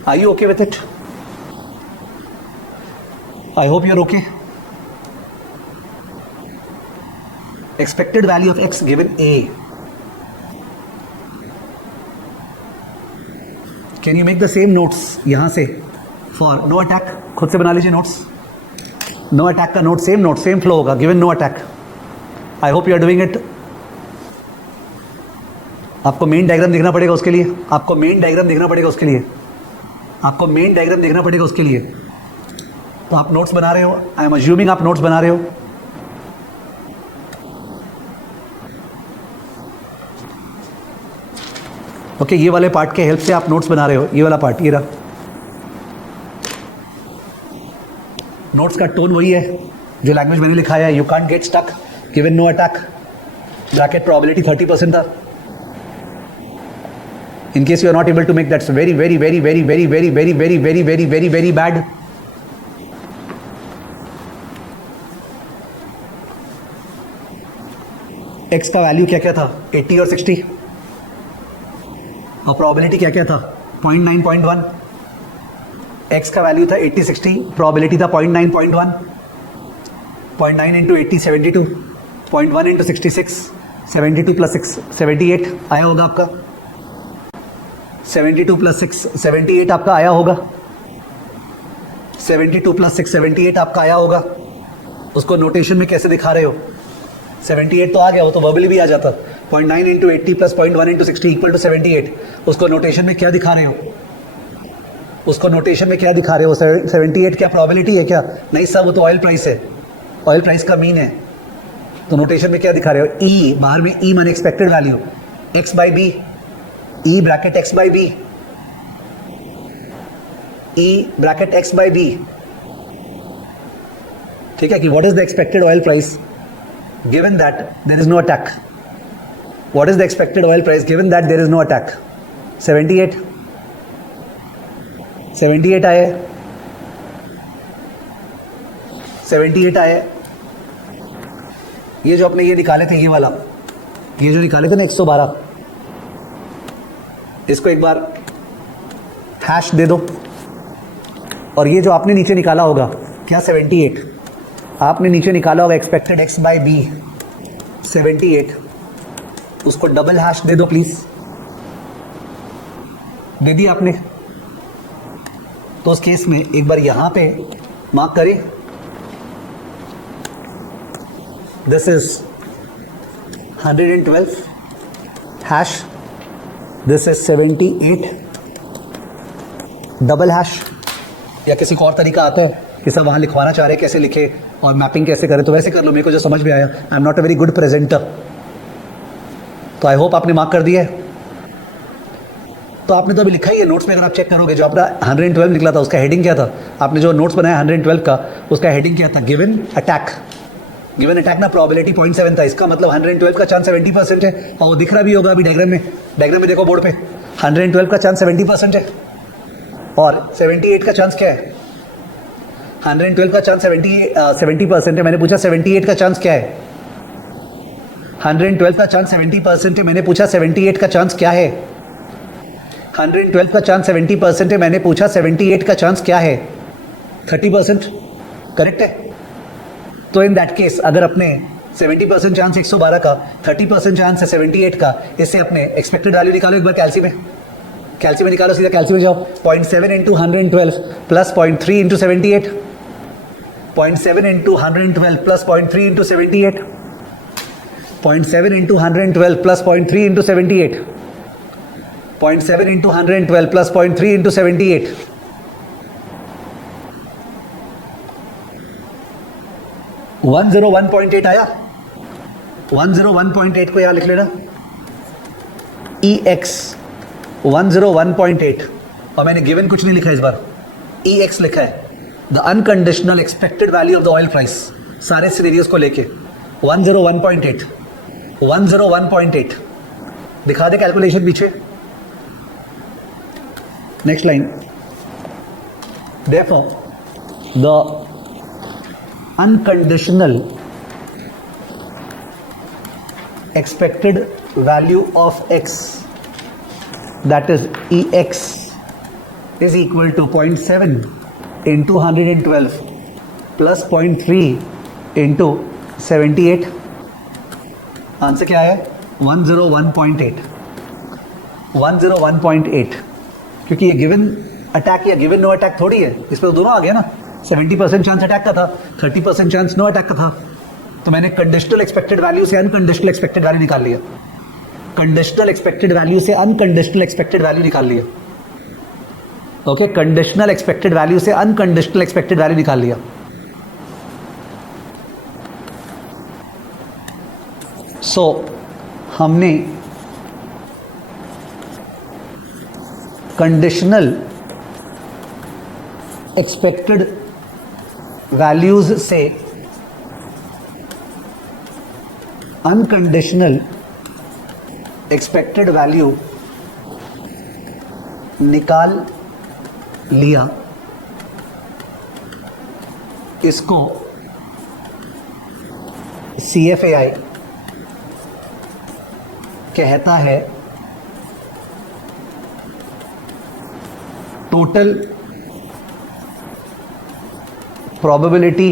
Are you okay with it? I hope you are okay. Expected value of x given a. Can you make the same notes यहां से for no attack? खुद से बना लीजिए notes. No attack का note same flow होगा. Given no attack. I hope you are doing it. आपको main diagram देखना पड़ेगा उसके लिए. आपको मेन डायग्राम देखना पड़ेगा उसके लिए. आपको मेन डायग्राम देखना पड़ेगा उसके लिए. तो आप नोट्स बना रहे हो. आई एम अज्यूमिंग आप नोट्स बना रहे हो. ओके ये वाले पार्ट के हेल्प से आप नोट्स बना रहे हो. ये वाला पार्ट ये रहा. नोट्स का टोन वही है जो लैंग्वेज मैंने लिखा है. You can't get stuck given no attack bracket probability 30% था. in case you are not able to make that's very bad. x का वैल्यू क्या क्या था 80 और 60 और प्रोबेबिलिटी क्या क्या था 0.9 0.1 x का वैल्यू था 80 60, प्रोबेबिलिटी था 0.9 0.1, 0.9 इंटू 80 72, 0.1 इंटू 66 72 प्लस 6 78 आया होगा आपका, 72 प्लस 6 78 आपका आया होगा, 72 प्लस 6 78 आपका आया होगा। उसको नोटेशन में कैसे दिखा रहे हो? 78 तो आ गया, वो तो वर्बली भी आ जाता। 0.9 into 80 plus 0.1 into 60 equal to 78। उसको नोटेशन में क्या दिखा रहे हो? उसको नोटेशन में क्या दिखा रहे हो? 78 क्या प्रोबेबिलिटी है क्या? नहीं सर, वो तो ऑयल प्राइस है, ऑयल प्राइस का मीन है। तो नोटेशन में क्या दिखा रहे हो? ई, बाहर में ई माने expected value, X by B, E bracket X by B, E bracket X by B. ठीक है कि what is the expected oil price given that there is no attack? What is the expected oil price given that there is no attack? 78 78 आए, 78 आए। ये जो अपने ये निकाले थे, ये वाला, ये जो निकाले थे ना 112, इसको एक बार हैश दे दो। और ये जो आपने नीचे निकाला होगा क्या, 78 आपने नीचे निकाला होगा एक्सपेक्टेड एक्स बाई बी 78, उसको डबल हैश दे दो प्लीज। दे दी आपने? तो उस केस में एक बार यहां पे मार्क करें, this is 112 hash, this is 78 double hash. या किसी को और तरीका आता है कि सब वहां लिखवाना चाह रहे हैं, कैसे लिखे और मैपिंग कैसे करें, तो वैसे कर लो, मेरे को जो समझ में आया। आई am not a very good presenter, तो आई होप आपने मार्क कर दिया है। तो आपने तो अभी लिखा ही है नोट्स में, अगर आप चेक करोगे जो आपका 112 निकला था उसका हेडिंग क्या था? आपने जो नोट्स बनाया 112 का, उसका हेडिंग क्या था? Given attack. गिवन अटैक ना प्रोबेबिलिटी 0.7 था, इसका मतलब 112 का चांस 70% है। और वो दिख रहा भी होगा अभी डायग्राम में, डायग्राम में देखो बोर्ड पे, 112 का चांस 70% है और 78 का चांस क्या है? 112 का चांस 70% है, मैंने पूछा 78 का चांस क्या है? 112 का चांस 70% है, मैंने पूछा 78 का चांस क्या है? 112 का चांस 70% है, मैंने पूछा 78 का चांस क्या है? 30%, करेक्ट है। तो इन दैट केस अगर अपने 70% चांस 112 का, 30% चांस है 78 का, इससे अपने एक्सपेक्टेड वैल्यू निकालो एक बार कैल्सी में। कैल्सी में निकालो, सीधा कैल्सी में जाओ। 0.7 into 112 plus 0.3 into 78, 0.7 into 112 plus 0.3 into 78, 0.7 into 112 plus 0.3 into 78, 0.7 into 112 plus 0.3 into 78, 101.8 आया। 101.8 को यहां लिख लेना, EX 101.8। और मैंने गिवन कुछ नहीं लिखा इस बार, EX लिखा है, the unconditional expected value of the oil price, सारे सिनेरियोस को लेके 101.8 101.8 दिखा दे कैलकुलेशन पीछे। Next line, therefore the unconditional expected value of x, that is EX, is equal to 0.7 into 112 plus 0.3 into 78। Answer क्या है? 101.8 101.8। क्योंकि ये गिवन अटैक या गिवन नो अटैक थोड़ी है, इसमें तो दोनों आ गया ना। 70% चांस अटैक का था, 30% चांस नो अटैक का था। तो मैंने कंडीशनल एक्सपेक्टेड वैल्यू से अनकंडीशनल एक्सपेक्टेड वैल्यू निकाल लिया, कंडीशनल एक्सपेक्टेड वैल्यू से अनकंडीशनल एक्सपेक्टेड वैल्यू निकाल लिया। ओके, कंडीशनल एक्सपेक्टेड वैल्यू से अनकंडीशनल एक्सपेक्टेड वैल्यू निकाल लिया। सो हमने कंडीशनल एक्सपेक्टेड वैल्यूज से अनकंडीशनल एक्सपेक्टेड वैल्यू निकाल लिया। इसको CFAI कहता है total probability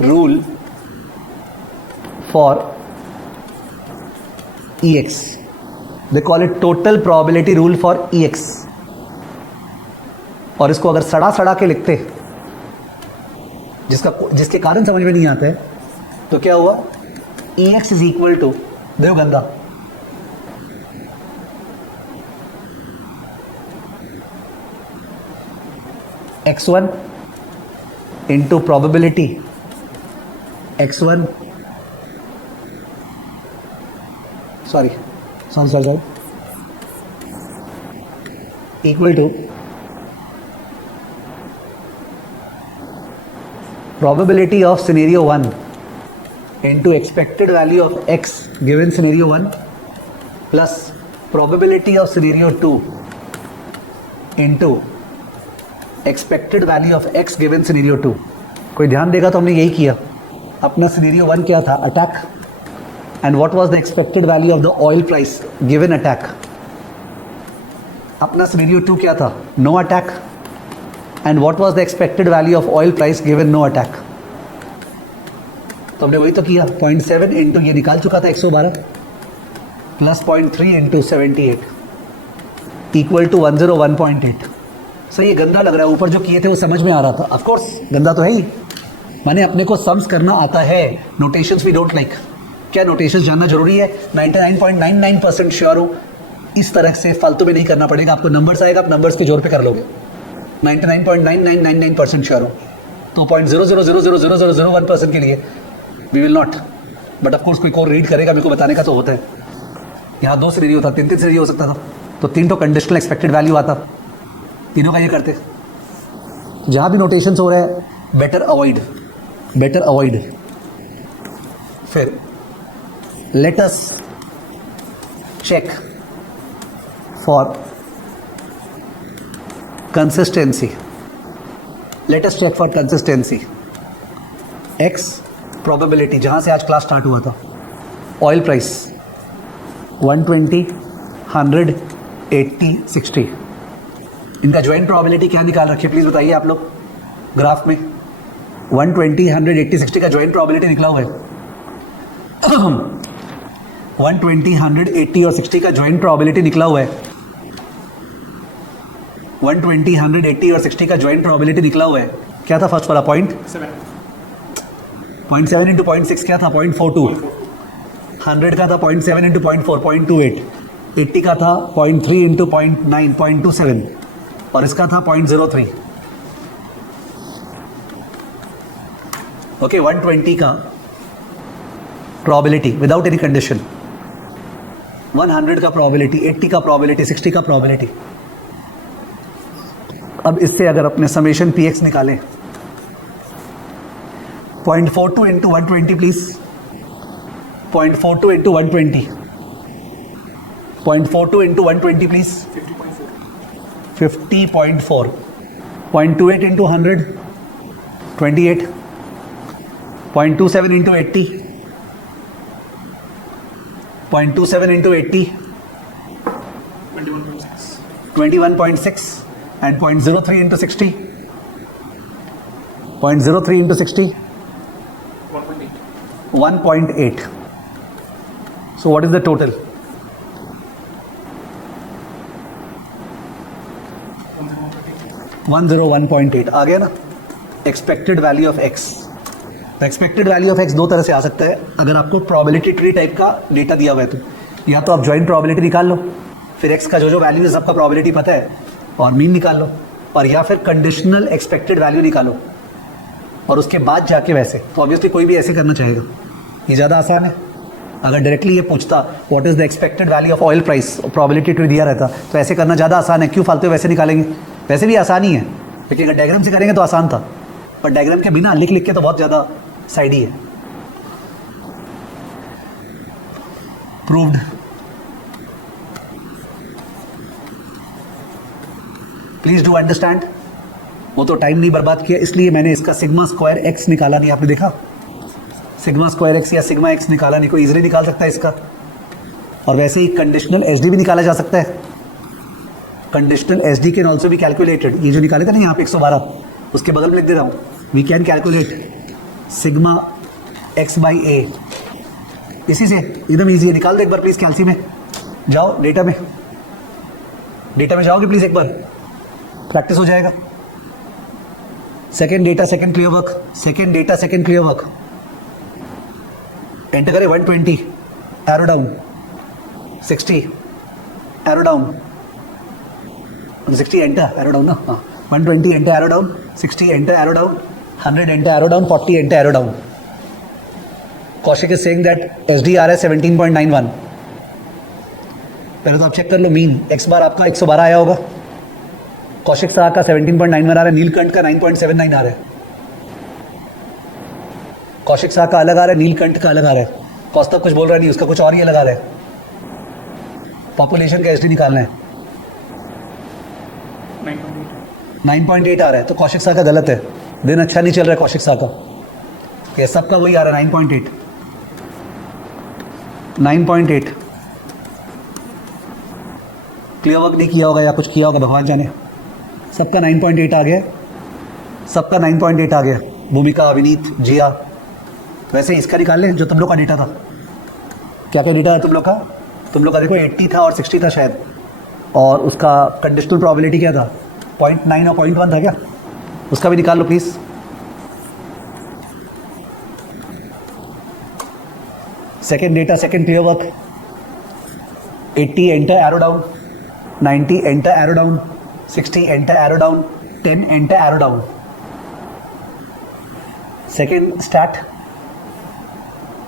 rule for Ex. They call it total probability rule for Ex. और इसको अगर सड़ा सड़ा के लिखते, जिसके कारण समझ में नहीं आता है, तो क्या हुआ? Ex इज इक्वल टू, देखो गंदा, x1 into probability x1 sorry equal to probability of scenario 1 into expected value of x given scenario 1 plus probability of scenario 2 into expected value of X given scenario 2. कोई ध्यान देगा तो हमने यही किया. अपना सिनेरियो 1 क्या था? Attack. And what was the expected value of the oil price given attack? अपना सिनेरियो 2 क्या था? No attack. And what was the expected value of oil price given no attack? तो हमने वही तो किया. 0.7 इंटू ये निकाल चुका था 112 प्लस 0.3 इंटू 78 इक्वल टू 101.8. सही, ये गंदा लग रहा है. ऊपर जो किए थे वो समझ में आ रहा था. ऑफ कोर्स गंदा तो है ही. माने अपने को सम्स करना आता है. Notations we don't like. क्या नोटेशंस जानना जरूरी है? 99.99% श्योर हूँ इस तरह से फालतू में नहीं करना पड़ेगा. आपको नंबर्स आएगा, आप नंबर्स के जोर पे कर लोगे. 99.9999% श्योर हूँ. तो 0.0000001% के लिए we will not. But of course कोई और रीड करेगा, मेरे को बताने का तो होता है. यहाँ 2 सिनेरियो था, 3 सिनेरियो हो सकता था, तो 3 तो कंडीशनल एक्सपेक्टेड वैल्यू आता. तीनों का ये करते. जहां भी नोटेशंस हो रहे हैं बेटर अवॉइड. फिर let us check for consistency. X probability, जहां से आज क्लास स्टार्ट हुआ था. Oil price 120, 100, 80, 60. इनका ज्वाइंट प्रोबेबिलिटी क्या निकाल रखी है प्लीज बताइए आप लोग. ग्राफ में 120, 100, 80, 60 का ज्वाइंट प्रोबेबिलिटी निकला हुआ है. 120, 100, 80 और 60 का ज्वाइंट प्रोबेबिलिटी निकला हुआ है. 120, 100, 80 और 60 का ज्वाइंट प्रोबेबिलिटी निकला हुआ है. क्या था फर्स्ट वाला? 0.7 इंटू 0.6 क्या था? 0.42. 100 का था 0.7 इंटू 0.4, 0.28. 80 का था 0.3 इंटू 0.9, 0.27. और इसका था 0.03. ओके, 120 का प्रोबेबिलिटी विदाउट एनी कंडीशन, 100 का प्रोबेबिलिटी, 80 का प्रोबेबिलिटी, 60 का प्रोबेबिलिटी. अब इससे अगर अपने समेशन px निकालें, 0.42 into 120 please. 0.42 into 120, 0.42 into 120 please. 50.4. 0.28 into 100, 28. 0.27 into 80, 0.27 into 80, 21.6. And 0.03 into 60, 0.03 into 60, 1.8. So what is the total? 101.8 आ गया ना. Expected value of x. Expected value of x दो तरह से आ सकता है अगर आपको प्रोबेबिलिटी ट्री टाइप का डेटा दिया हुआ है तो. या तो आप ज्वाइंट प्रोबेबिलिटी निकाल लो, फिर एक्स का जो वैल्यू है सबका प्रोबेबिलिटी पता है और मीन निकाल लो. और या फिर कंडीशनल एक्सपेक्टेड वैल्यू निकालो और उसके बाद जाके वैसे. तो ऑब्वियसली कोई भी ऐसे करना चाहेगा. ये ज़्यादा आसान है. अगर डायरेक्टली ये पूछता what is the expected value of oil price, probability tree दिया रहता, तो ऐसे करना ज़्यादा आसान है. क्यों फालतू वैसे निकालेंगे? वैसे भी आसान ही है, लेकिन अगर डायग्राम से करेंगे तो आसान था. पर डायग्राम के बिना लिख लिख के तो बहुत ज़्यादा साइडी है. प्रूव्ड. Please do understand. वो तो टाइम नहीं बर्बाद किया, इसलिए मैंने इसका सिग्मा स्क्वायर एक्स निकाला नहीं. आपने देखा सिग्मा स्क्वायर एक्स या सिग्मा एक्स निकाला नहीं. कोई इजीली निकाल सकता है इसका. और वैसे ही कंडीशनल एसडी भी निकाला जा सकता है. Conditional SD can also be calculated. ये जो निकाले थे ना यहाँ पे 112, उसके बगल में लिख दे रहा हूँ, we can calculate sigma x by A. इसी से एकदम ईजी है, निकाल दो एक बार प्लीज कैलसी में जाओ, डेटा में जाओगे प्लीज एक बार, प्रैक्टिस हो जाएगा। Second data second clear work, enter करें 120 arrow down, 60 arrow down, 60 enter arrow down ना, हाँ 120 enter arrow down, 60 enter arrow down, 100 enter arrow down, 40 enter arrow down. Kaushik is saying that SD आ रहा है 17.91। पहले तो आप चेक कर लो मीन, एक्स बार आपका 112 आया होगा, कौशिक शाह का 17.91 आ रहा है, नीलकंठ का 9.79 आ रहा है। कौशिक शाह का अलग आ रहा है, नीलकंठ का अलग आ रहा है, कौस्तभ कुछ बोल रहा नहीं, उसका कुछ और ही अलग आ रहा है। पॉपुलेशन का एसडी निकालना है, 9.8 आ रहा है, तो कौशिक शाह का गलत है, दिन अच्छा नहीं चल रहा है कौशिक शाह का, ये सबका वही आ रहा है 9.8। क्लियर वर्क नहीं किया होगा या कुछ किया होगा भगवान जाने, सबका 9.8 आ गया, सबका 9.8 आ गया। भूमिका, अविनीत, जिया, वैसे इसका निकाल लें जो तुम लोग का डेटा था। क्या क्या डेटा है तुम लोग का? तुम लोग का देखो 80 था और 60 था शायद, और उसका कंडीशनल प्रोबेबिलिटी क्या था, 0.9 और 0.1 था क्या, उसका भी निकाल लो please. Second data second clear work, 80 enter arrow down, 90 enter arrow down, 60 enter arrow down, 10 enter arrow down. Second start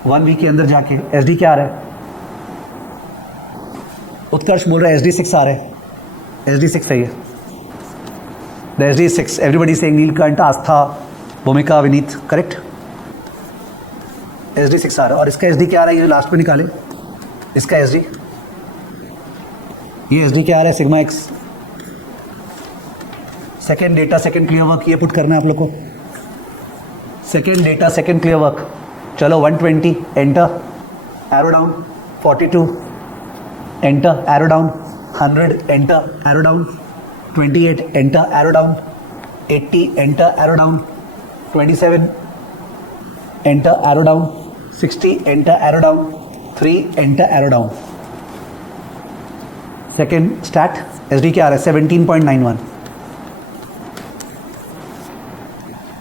1 week के अंदर जाके एसडी क्या आ रहा है? उत्कर्ष बोल रहा है एसडी 6 आ रहा है, एसडी 6 सही है, the SD 6, everybody saying Neelkanth, Aastha, Bhumika, Vineet, correct, SD 6 आ रहा है। और इसका एसडी क्या आ रहा है, ये लास्ट में निकाले, इसका एसडी, ये एसडी क्या आ रहा है, sigma x. Second data second clear work, ये पुट करना है आप लोग को, second data second clear work. चलो 120 enter arrow down, 42 enter arrow down, 100 enter arrow down, 28 enter arrow down, 80 enter arrow down, 27 enter arrow down, 60 enter arrow down, 3 enter arrow down. Second start SD क्या आ रहा है, 17.91।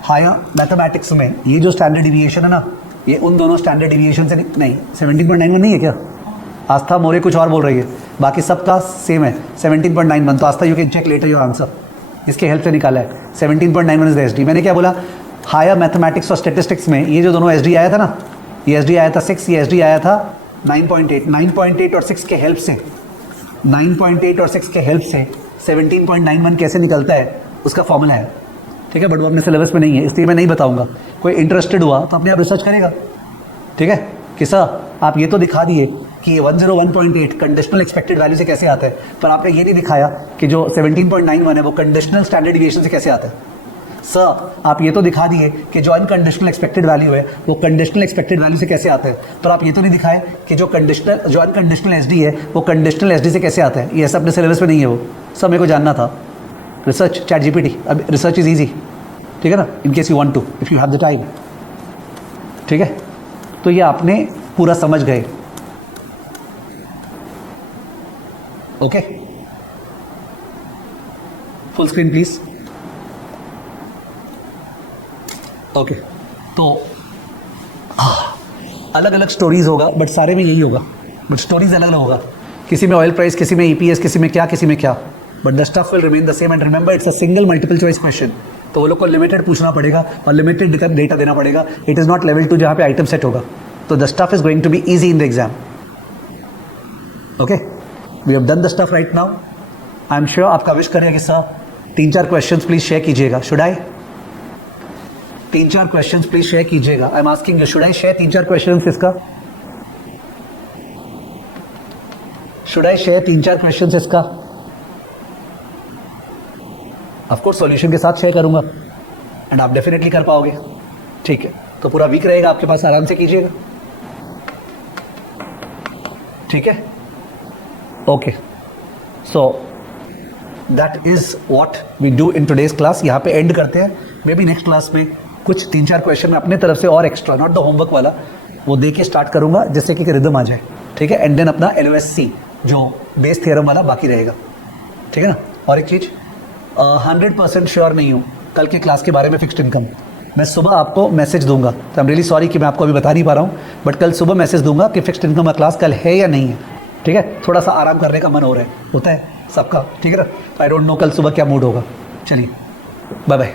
Higher mathematics में ये जो standard deviation है ना, ये उन दोनों स्टैंडर्ड डिविएशन से नहीं, 17.91 नहीं है क्या? आस्था मोरे कुछ और बोल रही है, बाकी सबका सेम है 17.91। तो Aastha you can check letter your answer, इसके हेल्प से निकाला है 17.91 इज द एसडी। मैंने क्या बोला, हायर मैथमेटिक्स और स्टेटिस्टिक्स में ये जो दोनों एसडी आया था ना, ये एसडी आया था 6, ये एसडी आया था 9.8। 9.8 और 6 के हेल्प से, 9.8 और 6 के हेल्प से 17.91 कैसे निकलता है उसका फॉर्मूला है, ठीक है। बट वो अपने सिलेबस में नहीं है, इसलिए मैं नहीं बताऊंगा। कोई इंटरेस्टेड हुआ तो अपने आप रिसर्च करेगा, ठीक है। कि सर आप ये तो दिखा दिए कि 101.8 कंडीशनल एक्सपेक्टेड वैल्यू से कैसे आता है, पर आपने ये नहीं दिखाया कि जो 17.91 है वो कंडीशनल स्टैंडर्ड डिविएशन से कैसे आता है। सर आप ये तो दिखा दिए कि जो अनकंडीशनल एक्सपेक्टेड वैल्यू है वो कंडीशनल एक्सपेक्टेड वैल्यू से कैसे आता है, पर आप ये तो नहीं दिखाए कि जो अनकंडीशनल एसडी है वो कंडीशनल एसडी से कैसे आता है। ये सब अपने सिलेबस में नहीं है वो, सब मेरे को जानना था। रिसर्च चैट जीपीटी, अब रिसर्च इज ईजी, ठीक है ना, in case you want to, if you have the time, ठीक है। तो ये आपने पूरा समझ गए, okay. Full screen please, okay. तो अलग अलग स्टोरीज होगा, बट सारे में यही होगा, बट स्टोरीज अलग अलग होगा। किसी में ऑयल प्राइस, किसी में ईपीएस, किसी में क्या, but the stuff will remain the same. And remember it's a single multiple choice question, तो वो लोग को लिमिटेड पूछना पड़ेगा और लिमिटेड डेटा देना पड़ेगा। इट इज नॉट लेवल 2 जहाँ पे आइटम सेट होगा। तो the stuff is going to be easy in the exam, okay. We have done the stuff right now. I am sure आपका विश करेगा कि सर 3-4 क्वेश्चन प्लीज शेयर कीजिएगा। Should I 3-4 question please share कीजिएगा। I am asking you, should I share 3-4 question इसका? Should I share 3-4 question इसका? Of course solution के साथ share करूंगा एंड आप डेफिनेटली कर पाओगे, ठीक है। तो पूरा वीक रहेगा आपके पास, आराम से कीजिएगा, ठीक है, okay. So that is what we do in today's class. यहाँ पे एंड करते हैं। मे बी नेक्स्ट क्लास में कुछ 3-4 क्वेश्चन मैं अपने तरफ से और एक्स्ट्रा, नॉट द होमवर्क वाला, वो दे के स्टार्ट करूंगा जिससे कि रिदम आ जाए, ठीक है। एंड देन अपना LOSC जो बेस थ्योरम वाला बाकी रहेगा, ठीक है ना। और एक चीज़ 100% श्योर नहीं हूँ कल के क्लास के बारे में फिक्स्ड इनकम, मैं सुबह आपको मैसेज दूंगा, तो आई एम रियली सॉरी कि मैं आपको अभी बता नहीं पा रहा हूँ, बट कल सुबह मैसेज दूंगा कि फिक्स्ड इनकम का क्लास कल है या नहीं है, ठीक है। थोड़ा सा आराम करने का मन हो रहा है, होता है सबका, ठीक है ना। आई डोंट नो कल सुबह क्या मूड होगा। चलिए बाय बाय।